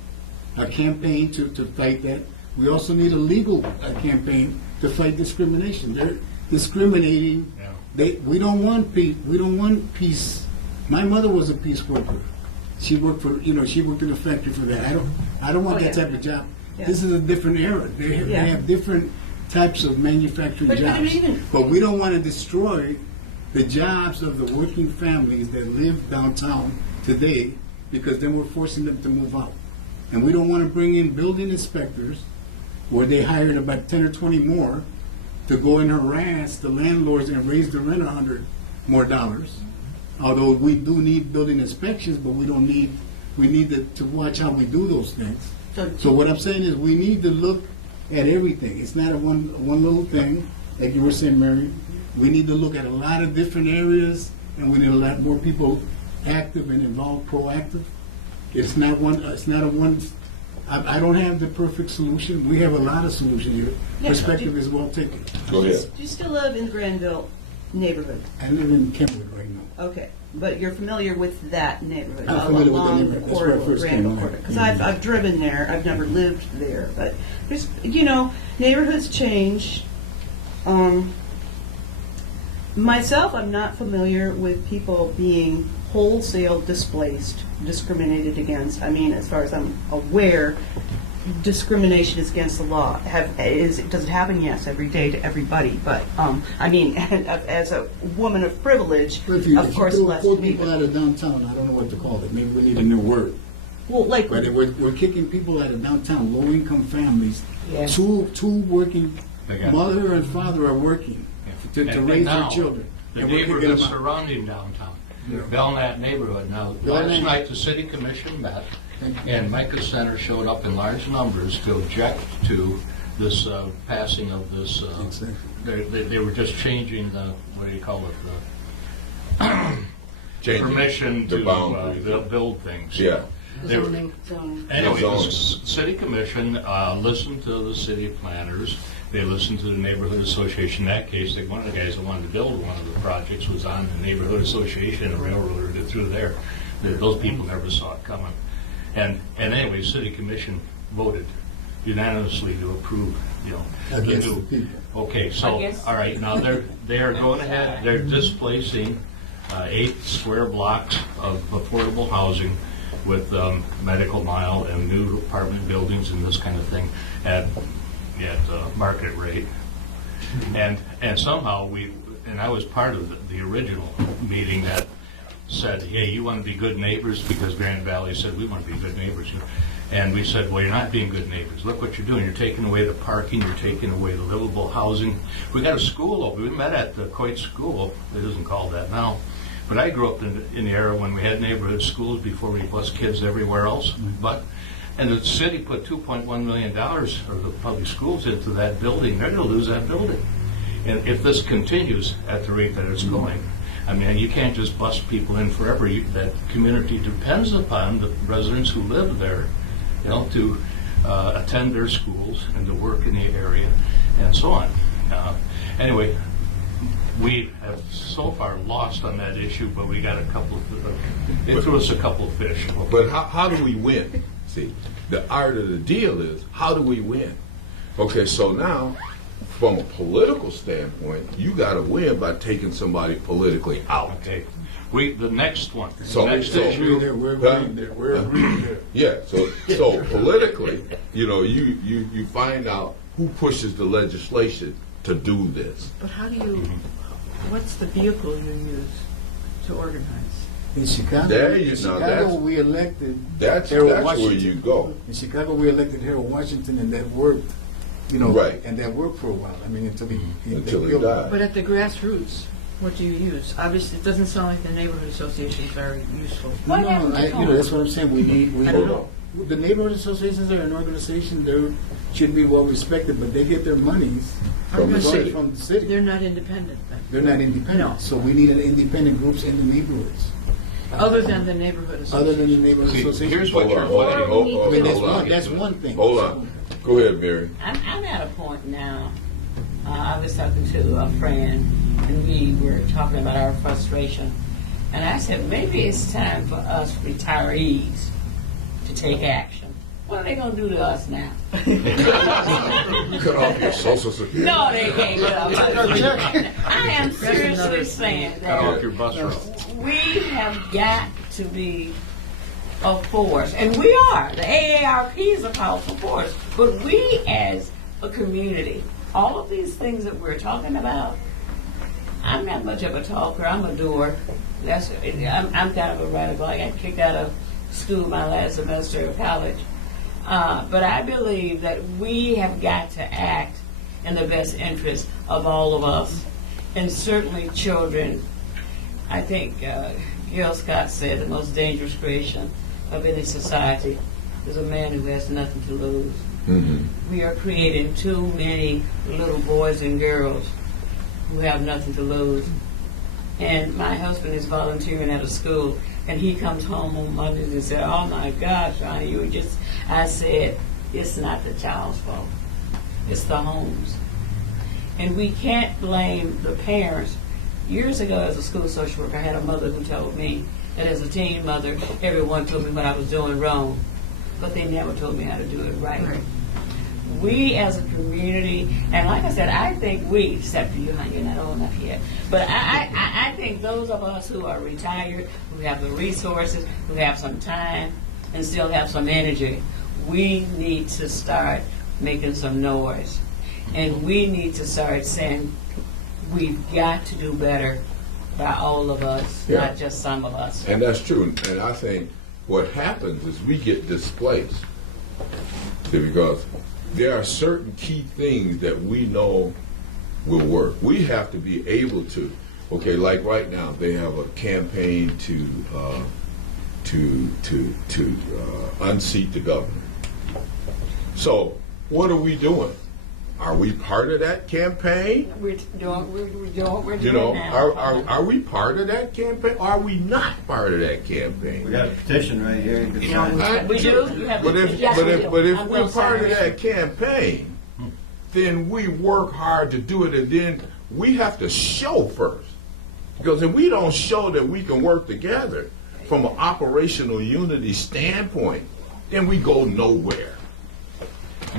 a campaign to fight that. We also need a legal campaign to fight discrimination. They're discriminating. Yeah. We don't want peace. We don't want peace. My mother was a peace worker. She worked for, she worked in a factory for that. I don't want Oh, that yeah. type of job. Yeah. This is a different era. They Yeah. have different types of manufacturing But jobs. even- But we don't want to destroy the jobs of the working families that live downtown today, because then we're forcing them to move out. And we don't want to bring in building inspectors where they hired about 10 or 20 more to go and harass the landlords and raise the rent $100 more. Although we do need building inspections, but we need to watch how we do those things. So what I'm saying is we need to look at everything. It's not a one little thing, like you were saying, Mary. We need to look at a lot of different areas, and we need a lot more people active and involved, proactive. It's not a one. I don't have the perfect solution. We have a lot of solutions. Your Yeah, perspective is well taken. Go ahead. Do you still live in the Granville neighborhood? I live in Kenwood right now. Okay, but you're familiar with that neighborhood? I'm familiar with the along neighborhood. That's where I first came in. Because I've driven there, I've never lived there, but there's, neighborhoods change. Myself, I'm not familiar with people being wholesale displaced, discriminated against. I mean, as far as I'm aware, discrimination is against the law. Does it happen? Yes, every day to everybody. But I mean, as a woman of privilege, If you of course, throw less four to me. people out of downtown, I don't know what to call it. Maybe we need a new word. Well, like, But we're kicking people out of downtown, low-income families. Yes. Two working, They got- mother and father are working to And raise their now, children. The And we're kicking neighborhood them out. surrounding downtown, Belknap neighborhood. Now, last Belknap. night, the city commission met, and Microcenter showed up in large numbers to object to this passing of this. Exactly. They were just changing the, what do you call it, Changing permission the to boundaries. build things. Yeah. They were- Zoning. Anyway, No the zoning. city commission listened to the city planners. They listened to the neighborhood association. In that case, one of the guys that wanted to build one of the projects was on the neighborhood association, a railroader did through there. Those people never saw it coming. And anyway, the city commission voted unanimously to approve, the Against new. the people. Okay, so, Against- all right, now they're going ahead, they're displacing 8 square blocks of affordable housing with medical mile and new apartment buildings and this kind of thing at market rate. And somehow and I was part of the original meeting that said, hey, you want to be good neighbors, because Grand Valley said we want to be good neighbors. And we said, well, you're not being good neighbors. Look what you're doing. You're taking away the parking. You're taking away the livable housing. We got a school over. We met at the Coit School. It isn't called that now. But I grew up in the era when we had neighborhood schools before we bused kids everywhere else. And the city put $2.1 million of the public schools into that building. They're going to lose that building. And if this continues at the rate that it's going, I mean, you can't just bust people in forever. That community depends upon the residents who live there, to attend their schools and to work in the area and so on. Anyway, we have so far lost on that issue, but we got a couple of, it threw us a couple of fish. But how do we win? See, the art of the deal is, how do we win? Okay, so now, from a political standpoint, you got to win by taking somebody politically out. Okay. The next one. So- next so- issue. We're agreeing there. We're agreeing there. Yeah, so politically, you find out who pushes the legislation to do this. But how do you, what's the vehicle you use to organize? In Chicago, There you know, that's- we elected That's Harold where Washington. you go. In Chicago, we elected Harold Washington, and that worked. Right. And that worked for a while. I mean, until Until he killed him. died. But at the grassroots, what do you use? Obviously, it doesn't sound like the neighborhood associations are useful. No, that's what I'm saying. We I don't know. The neighborhood associations are an organization. They should be well respected, but they get their monies From the city. from the city. They're not independent then, They're not independent. No. So we need an independent groups in the neighborhoods. other than the neighborhood association. Other than the neighborhood See, association. here's what you're I mean, hold that's on. one thing. Hold on. Go ahead, Mary. I'm at a point now. I was talking to a friend, and we were talking about our frustration. And I said, maybe it's time for us retirees to take action. What are they going to do to us now? Cut off your social security. No, they can't cut off my check. I am seriously saying Cut off that your bus route. we have got to be a force, and we are. The AARP is a powerful force, but we as a community, all of these things that we're talking about, I'm not much of a talker. I'm a doer. I'm kind of a radical. I got kicked out of school my last semester of college. But I believe that we have got to act in the best interest of all of us, and certainly children. I think Gil Scott said the most dangerous creation of any society is a man who has nothing to lose. Mm-hmm. We are creating too many little boys and girls who have nothing to lose. And my husband is volunteering at a school, and he comes home on Mondays and said, "Oh my gosh, honey, you just," I said, "It's not the child's fault. It's the homes." And we can't blame the parents. Years ago, as a school social worker, I had a mother who told me that as a teen mother, everyone told me what I was doing wrong, but they never told me how to do it right. We as a community, and like I said, I think we, except for you, honey, you're not old enough yet, but I think those of us who are retired, who have the resources, who have some time, and still have some energy, we need to start making some noise. And we need to start saying, we've got to do better by all of us, Yeah. not just some of us. And that's true. And I think what happens is we get displaced. See, because there are certain key things that we know will work. We have to be able to, okay, like right now, they have a campaign to unseat the governor. So what are we doing? Are we part of that campaign? We're doing You know, now. are we part of that campaign? Or are we not part of that campaign? We got a petition right here. You can sign it. We do? You have But if, yes, but we if, do. but if I'm we're gonna part of sign that it. campaign, then we work hard to do it, and then we have to show first. Because if we don't show that we can work together from an operational unity standpoint, then we go nowhere.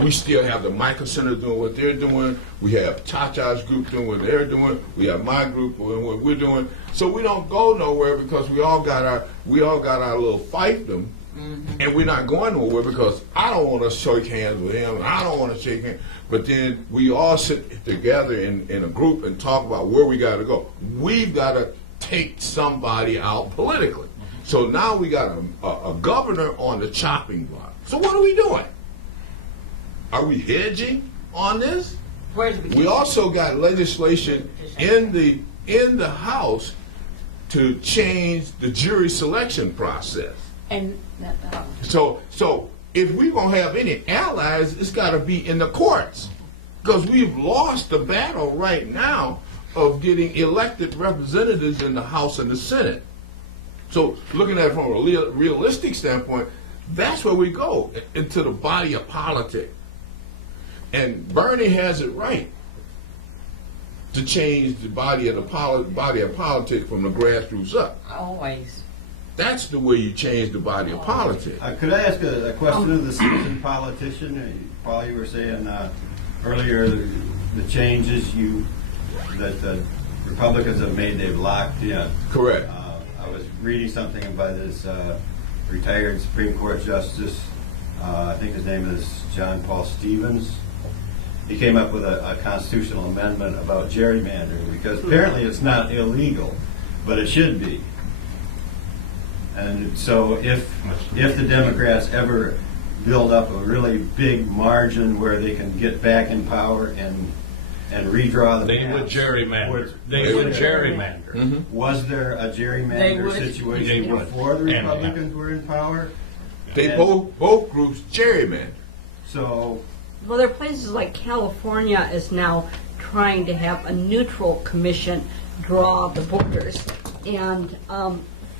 We still have the Microcenter doing what they're doing. We have Cha-Cha's group doing what they're doing. We have my group doing what we're doing. So we don't go nowhere because we all got our little fiefdom, and we're not going nowhere because I don't want to shake hands with him, and I don't want to shake hands. But then we all sit together in a group and talk about where we got to go. We've got to take somebody out politically. So now we got a governor on the chopping block. So what are we doing? Are we hedging on this? Where's the We also got legislation in the House to change the jury selection process. And So if we're gonna have any allies, it's got to be in the courts, Because we've lost the battle right now of getting elected representatives in the House and the Senate. So looking at it from a realistic standpoint, that's where we go, into the body of politics. And Bernie has it right to change the body of politics from the grassroots up. Always. That's the way you change the body of politics. Could I ask a question of the citizen politician? Paul, you were saying earlier the changes that the Republicans have made, they've locked in. Correct. I was reading something by this retired Supreme Court Justice, I think his name is John Paul Stevens. He came up with a constitutional amendment about gerrymandering, because apparently it's not illegal, but it should be. And so if the Democrats ever build up a really big margin where they can get back in power and redraw the They would maps, gerrymander. They would gerrymander. Mm-hmm. was there a They gerrymander would. situation They would. before the And- Republicans were in power? They And both groups gerrymander. So Well, there are places like California is now trying to have a neutral commission draw the borders and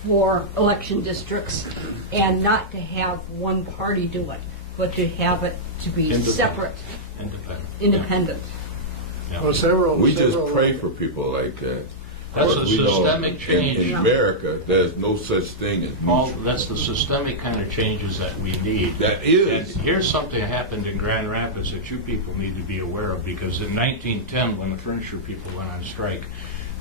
for election districts, and not to have one party do it, but to have it to be Independent. separate, independent. Yeah. Well, several. We just several- pray for people like that. That's a We know systemic change. In America, there's no such thing as Paul, neutral. that's the systemic kind of changes that we need. That And is. here's something that happened in Grand Rapids that you people need to be aware of, because in 1910, when the furniture people went on strike,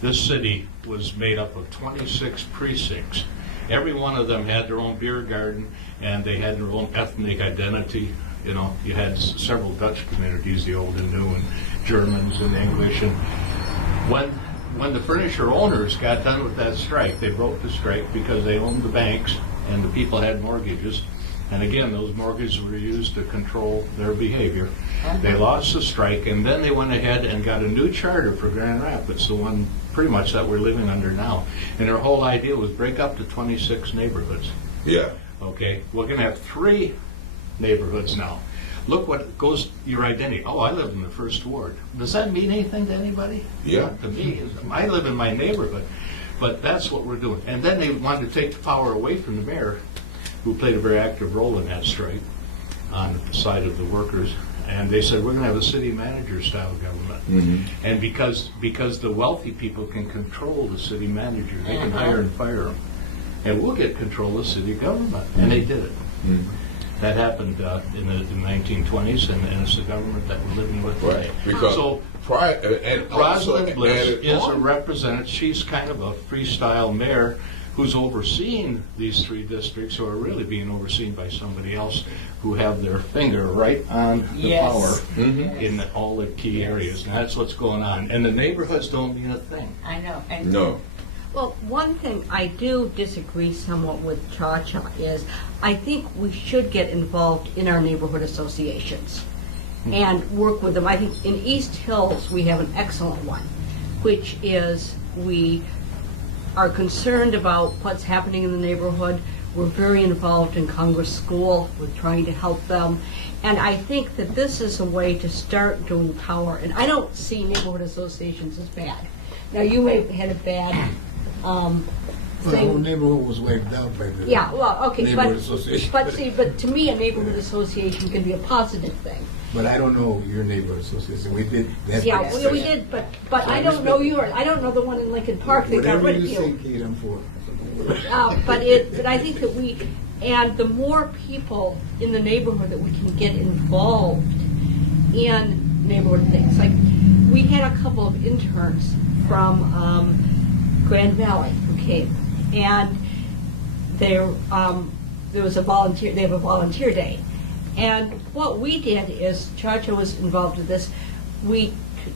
this city was made up of 26 precincts. Every one of them had their own beer garden, and they had their own ethnic identity. You know, you had several Dutch communities, the old and new, and Germans and English. And when the furniture owners got done with that strike, they broke the strike because they owned the banks and the people had mortgages. And again, those mortgages were used to control their behavior. They lost the strike, and then they went ahead and got a new charter for Grand Rapids, the one pretty much that we're living under now. And their whole idea was break up to 26 neighborhoods. Yeah. Okay, we're going to have 3 neighborhoods now. Look what goes your identity. Oh, I live in the first ward. Does that mean anything to anybody? Yeah. Not to me. I live in my neighborhood. But that's what we're doing. And then they wanted to take the power away from the mayor, who played a very active role in that strike on the side of the workers. And they said, we're going to have a city manager style government. Mm-hmm. And because the wealthy people can control the city manager, they can hire and fire them. And we'll get control of city government. And they did it. Mm-hmm. That happened in the 1920s, and it's the government that we're living with today. Right. Because So and also Rosalind Bliss added is a on. representative. She's kind of a freestyle mayor who's overseeing these 3 districts, who are really being overseen by somebody else who have their finger right on the Yes. power Mhm. in all the key areas. And that's what's going on. And the neighborhoods don't mean a thing. I know. And No. Well, one thing I do disagree somewhat with Cha-Cha is I think we should get involved in our neighborhood associations and work with them. I think in East Hills, we have an excellent one, which is we are concerned about what's happening in the neighborhood. We're very involved in Congress School. We're trying to help them. And I think that this is a way to start doing power. And I don't see neighborhood associations as bad. Now, you may have had a bad Well, the whole thing. neighborhood was wiped out by the Yeah, well, okay, neighborhood association. but to me, a neighborhood association can be a positive thing. But I don't know your neighborhood association. We did that. Yeah, we did, but I don't know yours. I don't know the one in Lincoln Park that got Whatever rid of you say, you. Kate, I'm for. But I think that and the more people in the neighborhood that we can get involved in neighborhood things. Like, we had a couple of interns from Grand Valley who came, and there was a volunteer. They have a volunteer day, and what we did is Cha-Cha was involved with this.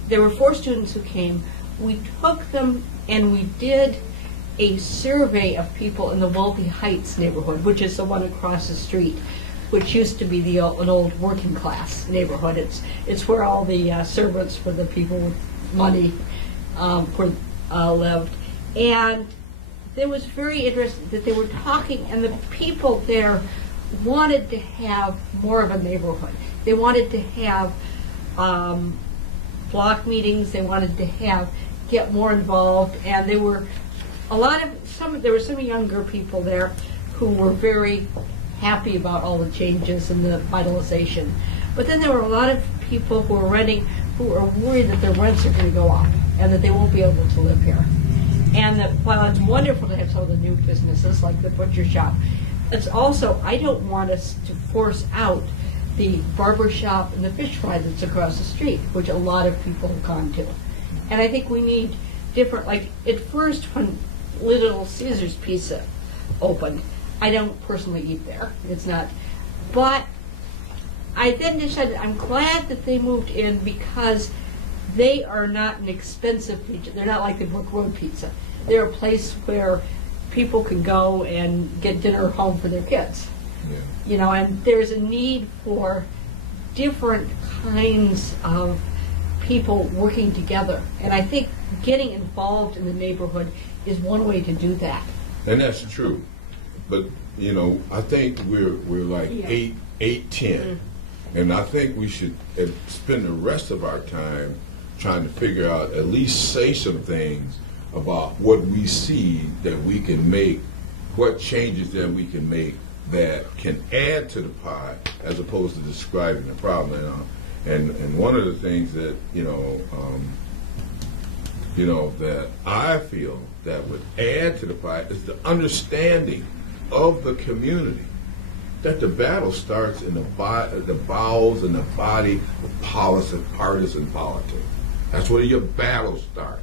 There were 4 students who came. We took them and we did a survey of people in the Wealthy Heights neighborhood, which is the one across the street, which used to be an old working class neighborhood. It's where all the servants for the people with money lived. And it was very interesting that they were talking, and the people there wanted to have more of a neighborhood. They wanted to have block meetings. They wanted to get more involved, and there were some younger people there who were very happy about all the changes and the vitalization. But then there were a lot of people who are renting who are worried that their rents are going to go up and that they won't be able to live here. And that while it's wonderful to have some of the new businesses like the butcher shop, it's also, I don't want us to force out the barber shop and the fish fry that's across the street, which a lot of people have gone to. And I think we need different, like at first when Little Caesar's Pizza opened, I don't personally eat there. It's not, but I then decided I'm glad that they moved in because they are not an expensive pizza. They're not like the Brook Road Pizza. They're a place where people can go and get dinner home for their kids. Yeah. You know, and there's a need for different kinds of people working together. And I think getting involved in the neighborhood is one way to do that. And that's true. But, you know, I think we're like Yeah. 10. And I think we should spend the rest of our time trying to figure out, at least say some things about what we see that we can make, what changes that we can make that can add to the pie as opposed to describing the problem. And one of the things that, that I feel that would add to the pie is the understanding of the community that the battle starts in the bowels and the body of partisan politics. That's where your battle starts.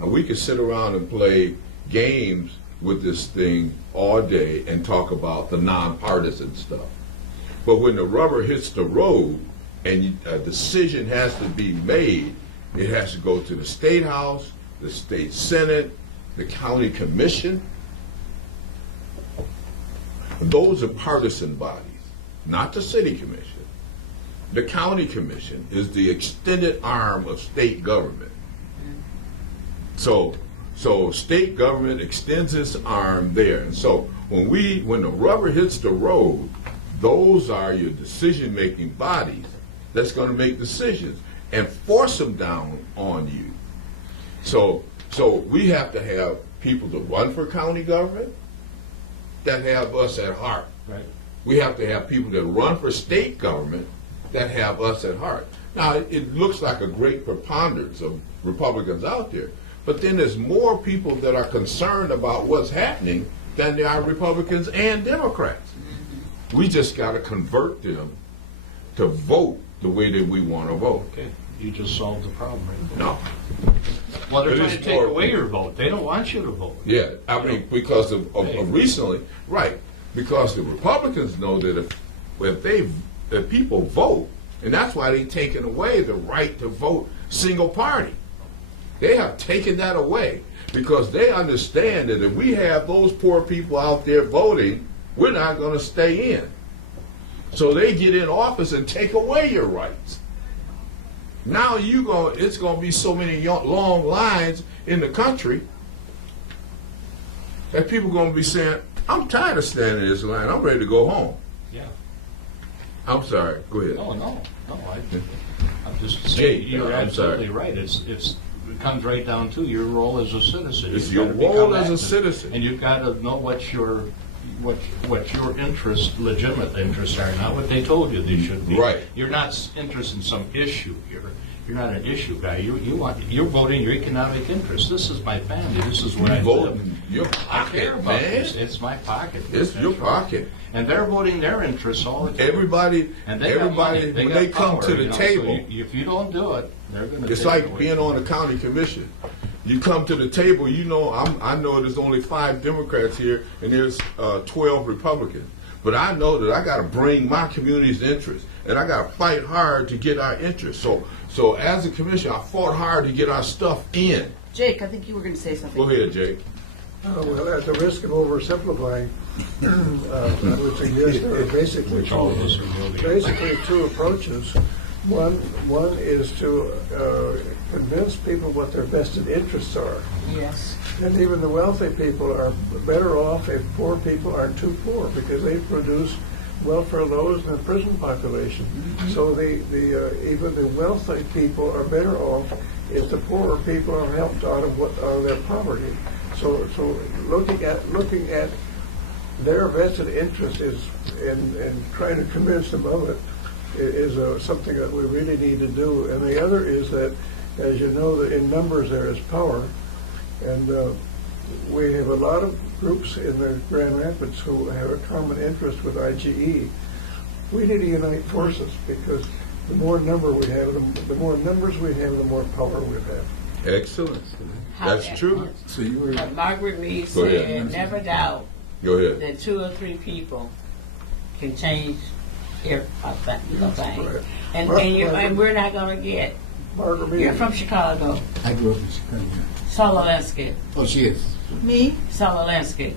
And we can sit around and play games with this thing all day and talk about the nonpartisan stuff. But when the rubber hits the road and a decision has to be made, it has to go to the State House, the State Senate, the County Commission. Those are partisan bodies, not the City Commission. The County Commission is the extended arm of state government. So state government extends its arm there. And so when the rubber hits the road, those are your decision-making bodies that's going to make decisions and force them down on you. So we have to have people to run for county government that have us at heart. Right. We have to have people that run for state government that have us at heart. Now, it looks like a great preponderance of Republicans out there, but then there's more people that are concerned about what's happening than there are Republicans and Democrats. We just got to convert them to vote the way that we want to vote. Okay, you just solved the problem, right? No. Well, they're It trying is to take more- away your vote. They don't want you to vote. Yeah, I mean, because of recently, right, because the Republicans know that if people vote, and that's why they've taken away the right to vote single party. They have taken that away because they understand that if we have those poor people out there voting, we're not going to stay in. So they get in office and take away your rights. Now it's going to be so many long lines in the country that people are going to be saying, I'm tired of standing in this line. I'm ready to go home. Yeah. I'm sorry. Go ahead. No. I'm just Jake, saying, you're I'm absolutely sorry. right. It comes right down to your role as a citizen. It's You've your gotta become role as a active. citizen. And you've got to know what your interests, legitimate interests are, not what they told you they should be. Right. You're not interested in some issue. You're not an issue guy. You're voting your economic interests. This is my family. This is where I Voting live. your I care pocket, about man. this. It's my pocket. It's your That's right. pocket. And they're voting their interests all the time. Everybody, And they got money. when got they come power, to the you know, so table, if you don't do it, they're going to. it's like being on the county commission. You come to the table, I know there's only 5 Democrats here and there's 12 Republicans. But I know that I got to bring my community's interest, and I got to fight hard to get our interest. So as a commission, I fought hard to get our stuff in. Jake, I think you were going to say something. Go ahead, Jake. Well, at the risk of oversimplifying, I would suggest there are basically Which all of us are guilty of. 2 approaches. One is to convince people what their vested interests are. Yes. And even the wealthy people are better off if poor people aren't too poor, because they produce welfare lows than the prison population. So even the wealthy people are better off if the poorer people are helped out of their poverty. So looking at their vested interest is in trying to convince them of it is something that we really need to do. And the other is that, as you know, that in numbers there is power, and we have a lot of groups in the Grand Rapids who have a common interest with IGE. We need to unite forces, because the more numbers we have, the more power we have. Excellent. That's true. So you were, Margaret Reed Go ahead. said, never doubt Go ahead. that 2 or 3 people can change a thing. Right. And we're not going to get. Margaret You're Reed. from Chicago. I grew up in Chicago. Sololensky. Oh, she is. Me? Sololensky.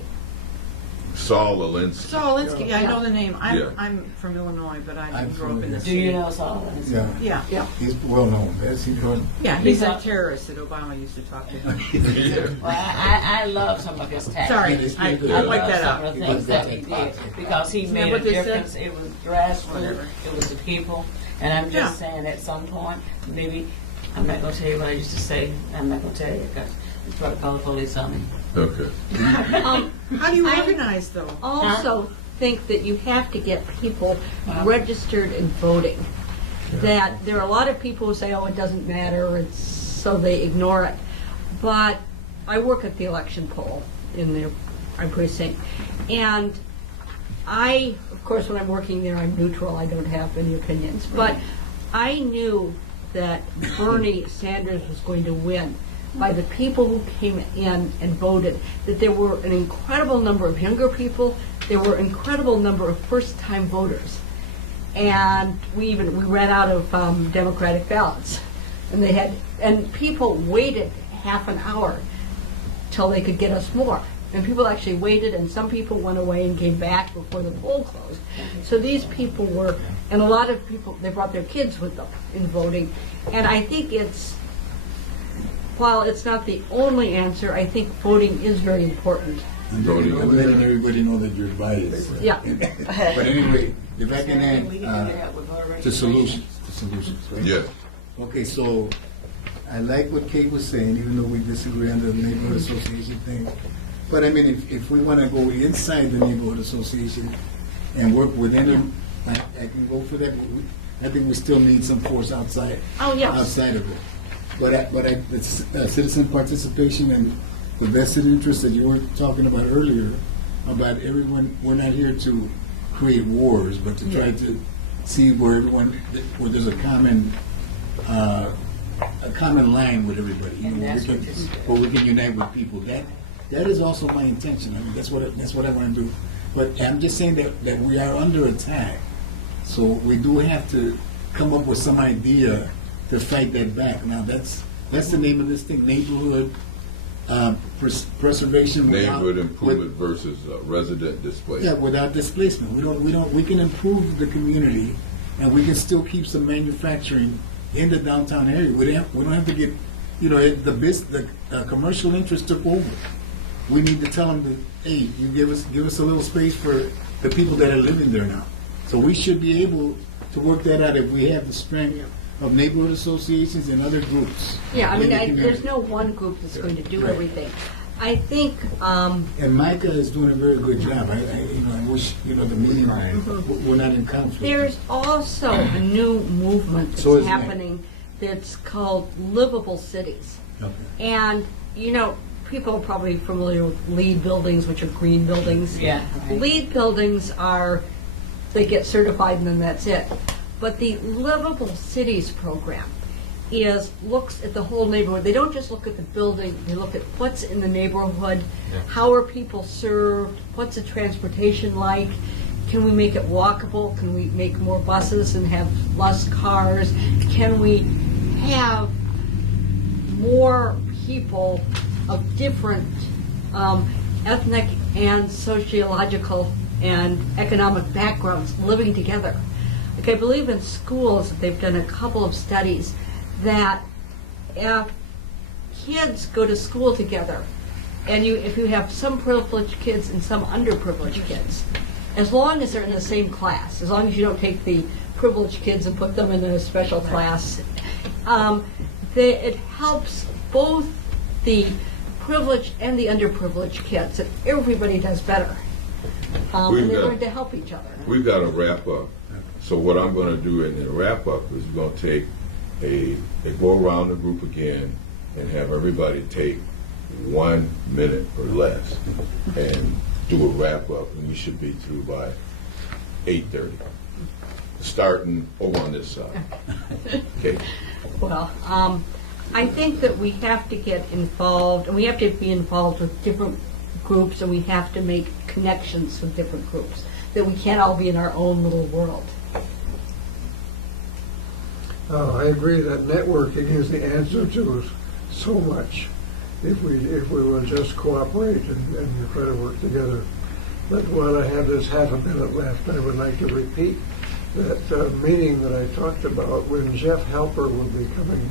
Saul Alinsky. Saul Alinsky, I know the name. Yeah. I'm from Illinois, but I I'm didn't grow up in from the here. Do city. you know Sololensky? Yeah. Yeah. He's well known. Yes, he's known. Yeah, he's He's a a- terrorist that Obama used to talk to him. Well, I love some of his tactics. Sorry, it's I good. like love that some up. of the things that he did, because he Isn't that made a what they said? difference. It was grassroots. Whatever. It was the people. And I'm just saying, at some point, maybe, I'm not going to tell you what I used to say. I'm not going to tell you, because it's probably call the police on me. Okay. How do you organize, though? Also think that you have to get people registered and voting. That there are a lot of people who say, oh, it doesn't matter, and so they ignore it. But I work at the election poll in our precinct, and of course, when I'm working there, I'm neutral. I don't have any opinions. But I knew that Bernie Sanders was going to win by the people who came in and voted, that there were an incredible number of younger people, there were an incredible number of first-time voters. And we ran out of Democratic ballots. And people waited half an hour till they could get us more. And people actually waited, and some people went away and came back before the poll closed. So these people and a lot of people, they brought their kids with them in voting. And I think while it's not the only answer, I think voting is very important. I'm letting everybody know that you're biased. Yeah. But anyway, if I can And we need to add help with voter to registration. solutions, right? Yeah. Okay, so I like what Kate was saying, even though we disagree on the neighborhood association thing. But I mean, if we want to go inside the neighborhood association and work within them, I can go for that. But I think we still need some force outside. Oh, yeah. Outside of it. But citizen participation and the vested interest that you were talking about earlier, about everyone, we're not here to create wars, but to try to see where there's a common line with everybody. And that's what you're where we can unite with people. That is also my intention. I mean, that's what I want to do. But I'm just saying that we are under attack, so we do have to come up with some idea to fight that back. Now that's the name of this thing: neighborhood preservation. Neighborhood improvement versus resident displacement. Yeah, without displacement, we can improve the community, and we can still keep some manufacturing in the downtown area. We don't have to get, the commercial interest took over. We need to tell them that, hey, you give us a little space for the people that are living there now. So we should be able to work that out if we have the strength of neighborhood associations and other groups. Yeah, I in mean, the community. there's no one group that's going to do everything. I think, And Micah is doing a very good job. I wish, the meeting, we're not in conflict. there's also a new movement So that's is Mike. happening that's called livable cities. Okay. And, people are probably familiar with LEED buildings, which are green buildings. Yeah, right. LEED buildings they get certified and then that's it. But the Livable Cities program looks at the whole neighborhood. They don't just look at the building, they look at what's in the neighborhood, how are people served, what's the transportation like, can we make it walkable, can we make more buses and have less cars, can we have more people of different ethnic and sociological and economic backgrounds living together. Like I believe in schools, they've done a couple of studies that if kids go to school together, and if you have some privileged kids and some underprivileged kids, as long as they're in the same class, as long as you don't take the privileged kids and put them in a special class, it helps both the privileged and the underprivileged kids, and everybody does better. And they learn to help each other. We've got to wrap up. So what I'm going to do in the wrap up is we're going to take they go around the group again and have everybody take 1 minute or less and do a wrap up, and we should be through by 8:30. Starting over on this side. Okay. Well, I think that we have to get involved, and we have to be involved with different groups, and we have to make connections with different groups, that we can't all be in our own little world. I agree that networking is the answer to so much if we will just cooperate and try to work together. But while I have this half a minute left, I would like to repeat that meeting that I talked about when Jeff Halper will be coming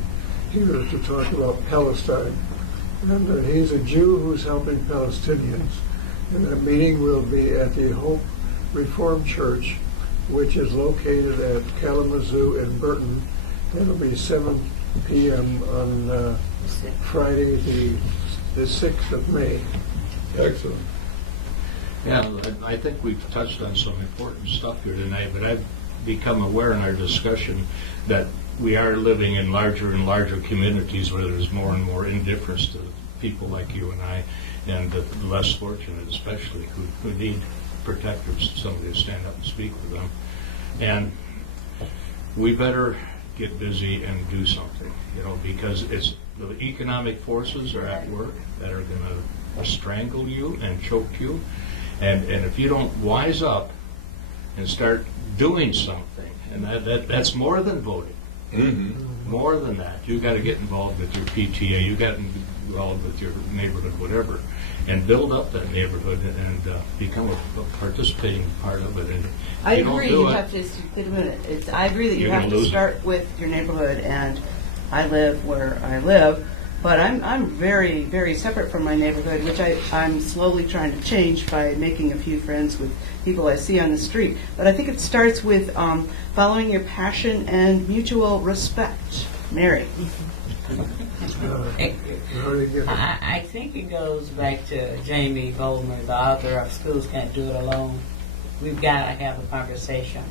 here to talk about Palestine. And he's a Jew who's helping Palestinians. And that meeting will be at the Hope Reformed Church, which is located at Kalamazoo in Burton. It'll be 7 p.m. on Friday, the 6th of May. Excellent. Yeah, I think we've touched on some important stuff here tonight, but I've become aware in our discussion that we are living in larger and larger communities where there's more and more indifference to people like you and I, and the less fortunate especially, who need protectors, somebody to stand up and speak for them. And we better get busy and do something, because it's the economic forces are at work that are going to strangle you and choke you. And if you don't wise up and start doing something, and that's more than voting, more than that, you got to get involved with your PTA, you got involved with your neighborhood, whatever, and build up that neighborhood and become a participating part of it. And I agree. You have to. Wait a minute. I agree that you have to start with your neighborhood, and I live where I live. But I'm very, very separate from my neighborhood, which I'm slowly trying to change by making a few friends with people I see on the street. But I think it starts with following your passion and mutual respect. Mary. I think it goes back to Jamie Goldman, the author of Schools Can't Do It Alone. We've got to have a conversation.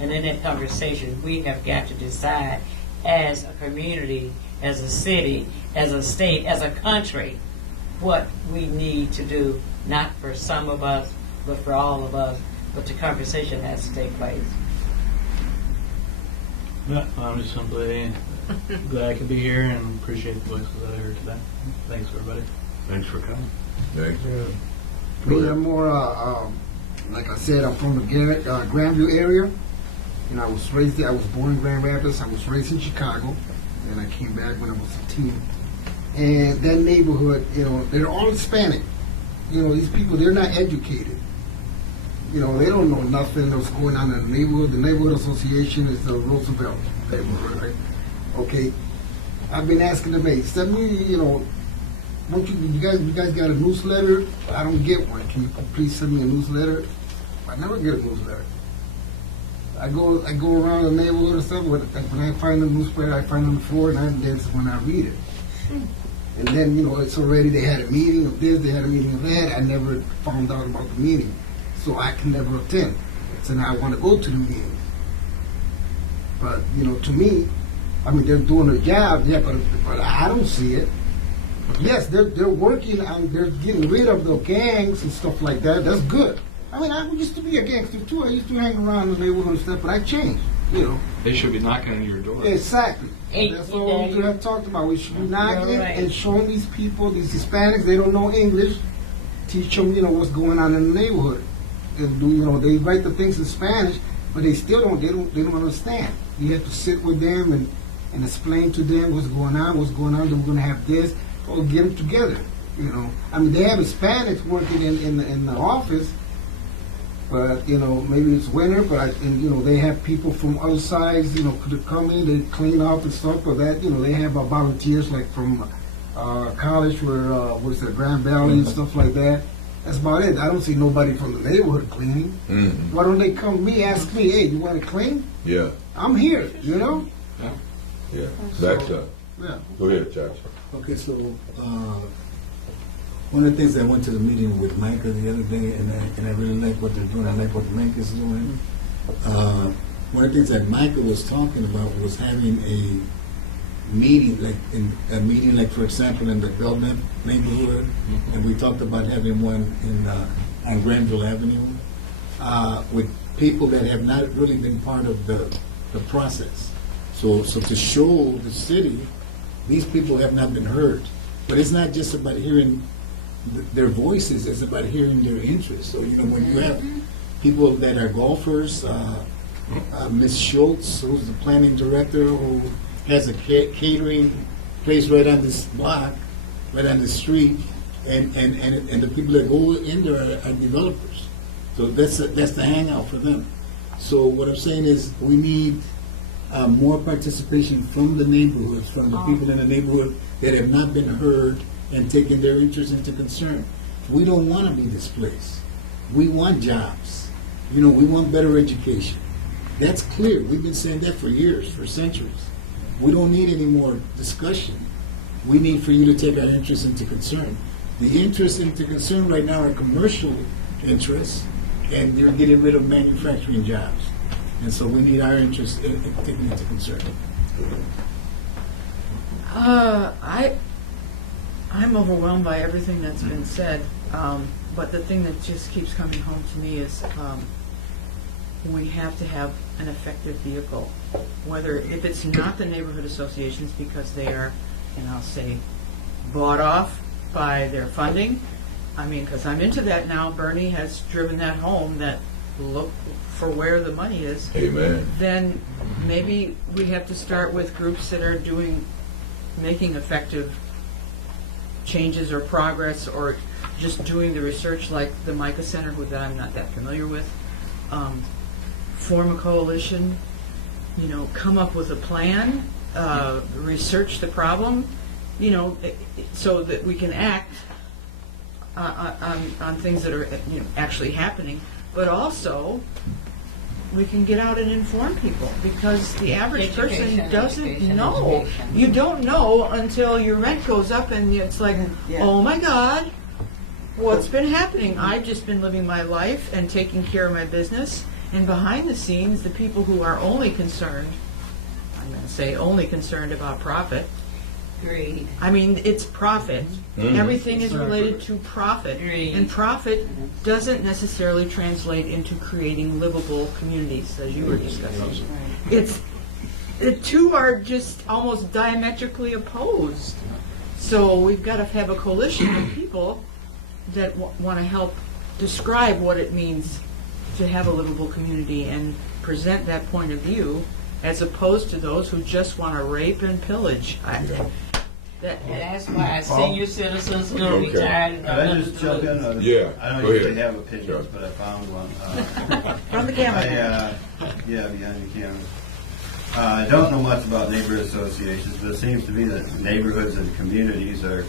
And in that conversation, we have got to decide as a community, as a city, as a state, as a country, what we need to do, not for some of us, but for all of us. But the conversation has to take place. Yeah, I'm just simply glad I could be here and appreciate the voices that I heard today. Thanks, everybody. Thanks for coming. Thanks. Me, I'm more, like I said, I'm from the Grandview area, and I was raised there. I was born in Grand Rapids. I was raised in Chicago, and I came back when I was a teen. And that neighborhood, they're all Hispanic. These people, they're not educated. They don't know nothing that's going on in the neighborhood. The neighborhood association is the Roosevelt neighborhood, right? Okay. I've been asking them, hey, send me, you guys got a newsletter? I don't get one. Can you please send me a newsletter? I never get a newsletter. I go around the neighborhood and stuff. When I find a newsletter, I find it on the floor, and that's when I read it. And then, it's already, they had a meeting of this, they had a meeting of that. I never found out about the meeting, so I can never attend. So now I want to go to the meeting. But, to me, they're doing their job, yeah, but I don't see it. Yes, they're working on, they're getting rid of the gangs and stuff like that. That's good. I used to be a gangster too. I used to hang around the neighborhood and stuff, but I changed, They should be knocking on your door. Exactly. That's what we have talked about. We should be knocking and showing these people, these Hispanics, they don't know English, teach them, what's going on in the neighborhood. And they write the things in Spanish, but they still don't understand. You have to sit with them and explain to them what's going on, then we're going to have this, or get them together, They have Hispanics working in the office, but, maybe it's winter, but, they have people from other sides, could come in, they clean up and stuff, but that, they have volunteers, like from college, where, Grand Valley and stuff like that. That's about it. I don't see nobody from the neighborhood cleaning. Mhm. Why don't they come to me, ask me, hey, you want to clean? Yeah, I'm here, you know? yeah. That's Yeah. go ahead, Josh. Okay, so one of the things I went to the meeting with Micah the other day, and I really like what they're doing. I like what Micah's doing. One of the things that Micah was talking about was having a meeting, like for example, in the Belknap neighborhood, and we talked about having one on Granville Avenue with people that have not really been part of the process. So to show the city, these people have not been heard. But it's not just about hearing their voices, it's about hearing their interests. So, when you have people that are golfers, Ms. Schultz, who's the planning director, who has a catering place right on this block, right on the street, and the people that go in there are developers. So that's the hangout for them. So what I'm saying is we need more participation from the neighborhoods, from the people in the neighborhood that have not been heard and taken their interests into concern. We don't want to be displaced. We want jobs. We want better education. That's clear. We've been saying that for years, for centuries. We don't need any more discussion. We need for you to take our interests into concern. The interests into concern right now are commercial interests, and you're getting rid of manufacturing jobs. And so we need our interests taken into concern. I'm overwhelmed by everything that's been said, but the thing that just keeps coming home to me is we have to have an effective vehicle, whether if it's not the neighborhood associations because they are, and I'll say, bought off by their funding. I mean, because I'm into that now. Bernie has driven that home, that look for where the money is. Amen. Then maybe we have to start with groups that are making effective changes or progress, or just doing the research like the Microcenter, that I'm not that familiar with. Form a coalition, come up with a plan, research the problem, so that we can act on things that are actually happening, but also we can get out and inform people, because the average person doesn't know. You don't know until your rent goes up and it's like, oh my God, what's been happening? I've just been living my life and taking care of my business, and behind the scenes, the people who are only concerned, I'm going to say only concerned about profit. Greed. I mean, it's profit. Everything is related to profit. And profit doesn't necessarily translate into creating livable communities, as you were discussing. The two are just almost diametrically opposed. So we've got to have a coalition of people that want to help describe what it means to have a livable community and present that point of view, as opposed to those who just want to rape and pillage. That's why senior citizens who are Okay. retired. Could I just jump in? Yeah, I don't go usually ahead. have opinions, Sure. but I found one. From the camera. Yeah, behind the camera. I don't know much about neighborhood associations, but it seems to me that neighborhoods and communities are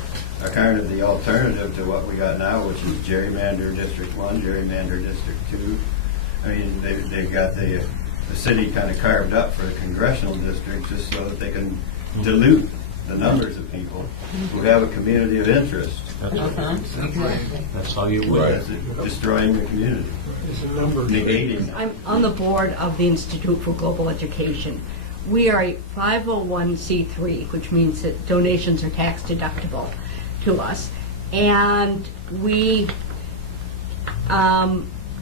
kind of the alternative to what we got now, which is gerrymander District 1, gerrymander District 2. I mean, they've got the city kind of carved up for a congressional district just so that they can dilute the numbers of people who have a community of interest. That's how you win. Right. That's destroying the community, negating. I'm on the board of the Institute for Global Education. We are a 501c3, which means that donations are tax deductible to us, and we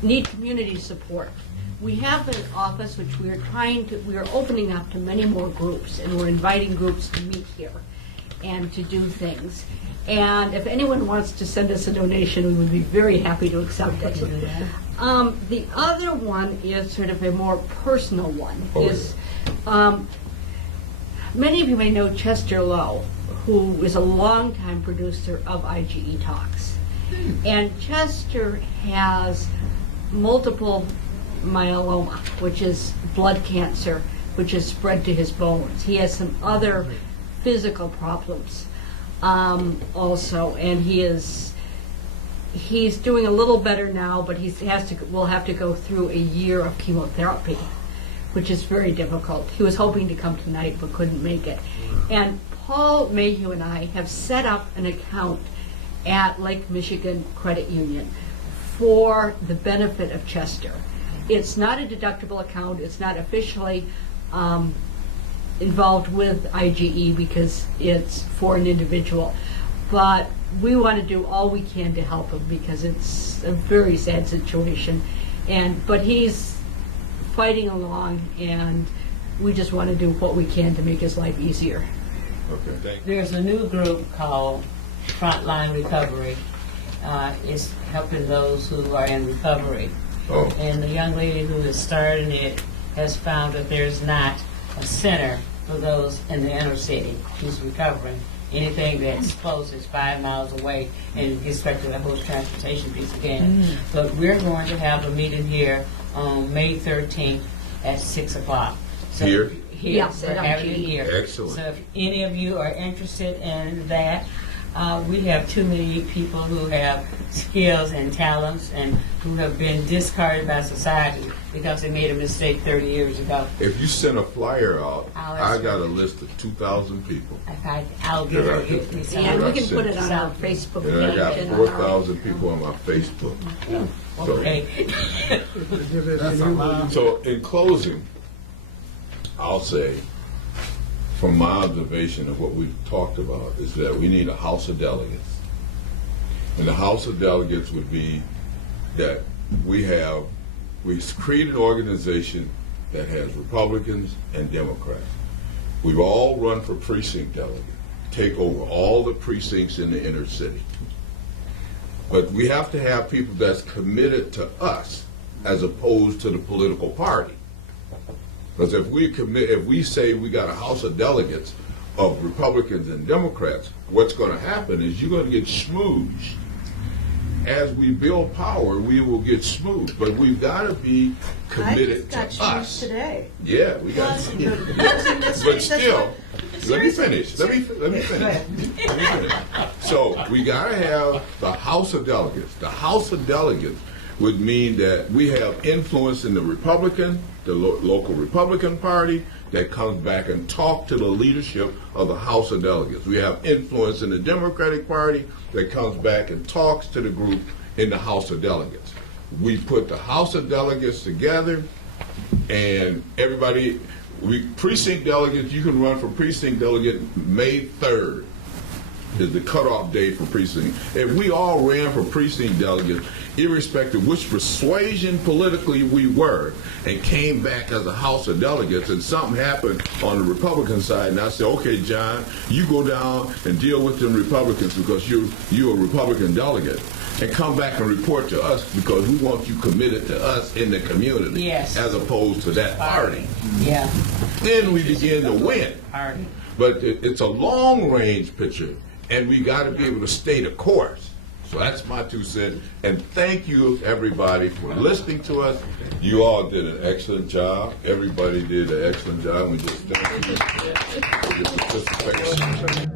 need community support. We have an office which we are opening up to many more groups, and we're inviting groups to meet here and to do things. And if anyone wants to send us a donation, we would be very happy to accept it. The other one is sort of a more personal one. Many of you may know Chester Lowe, who is a longtime producer of IGE Talks. And Chester has multiple myeloma, which is blood cancer, which is spread to his bones. He has some other physical problems also, and he is he's doing a little better now, but will have to go through a year of chemotherapy, which is very difficult. He was hoping to come tonight but couldn't make it. And Paul Mayhue and I have set up an account at Lake Michigan Credit Union for the benefit of Chester. It's not a deductible account. It's not officially involved with IGE because it's for an individual. But we want to do all we can to help him because it's a very sad situation. But he's fighting along, and we just want to do what we can to make his life easier. Okay, thank you. There's a new group called Frontline Recovery. It's helping those who are in recovery. Oh, And the young lady who is starting it has found that there's not a center for those in the inner city who's recovering. Anything that's close is 5 miles away, and gets back to the whole transportation piece again. But we're going to have a meeting here on May 13th at 6 o'clock. So Here? Here. Yes, We're at having it IGE. here. Excellent. So if any of you are interested in that, we have too many people who have skills and talents and who have been discarded by society because they made a mistake 30 years ago. if you send a flyer out, I'll I ask got you. a list of 2,000 people. I'll give Yeah, her give me some. And we can I've put it sent- on our Facebook And I got page. and on our- 4,000 people on my Facebook. So, Okay. so in closing, I'll say, from my observation of what we've talked about, is that we need a House of Delegates. And the House of Delegates would be that we've created an organization that has Republicans and Democrats. We've all run for precinct delegate, take over all the precincts in the inner city. But we have to have people that's committed to us as opposed to the political party. Because if we say we got a House of Delegates of Republicans and Democrats, what's going to happen is you're going to get smoothed. As we build power, we will get smoothed. But we've got to be committed I to just got us. shoes today. Yeah, we got. Plus, that's But still, let me Seriously. finish. Let me finish. So we gotta have the House of Delegates. The House of Delegates would mean that we have influence in the local Republican Party that comes back and talk to the leadership of the House of Delegates. We have influence in the Democratic Party that comes back and talks to the group in the House of Delegates. We put the House of Delegates together, and everybody, precinct delegates, you can run for precinct delegate May 3rd is the cutoff date for precinct. If we all ran for precinct delegates, irrespective of which persuasion politically we were, and came back as a House of Delegates, and something happened on the Republican side, and I said, okay, John, you go down and deal with them Republicans because you're a Republican delegate, and come back and report to us because we want you committed to us in the community, Yes. as opposed to that party. Yeah. Then we begin to win. Party. But it's a long-range picture, and we got to be able to stay the course. So that's my 2 cents. And thank you, everybody, for listening to us. You all did an excellent job. Everybody did an excellent job. We just thank you for your participation.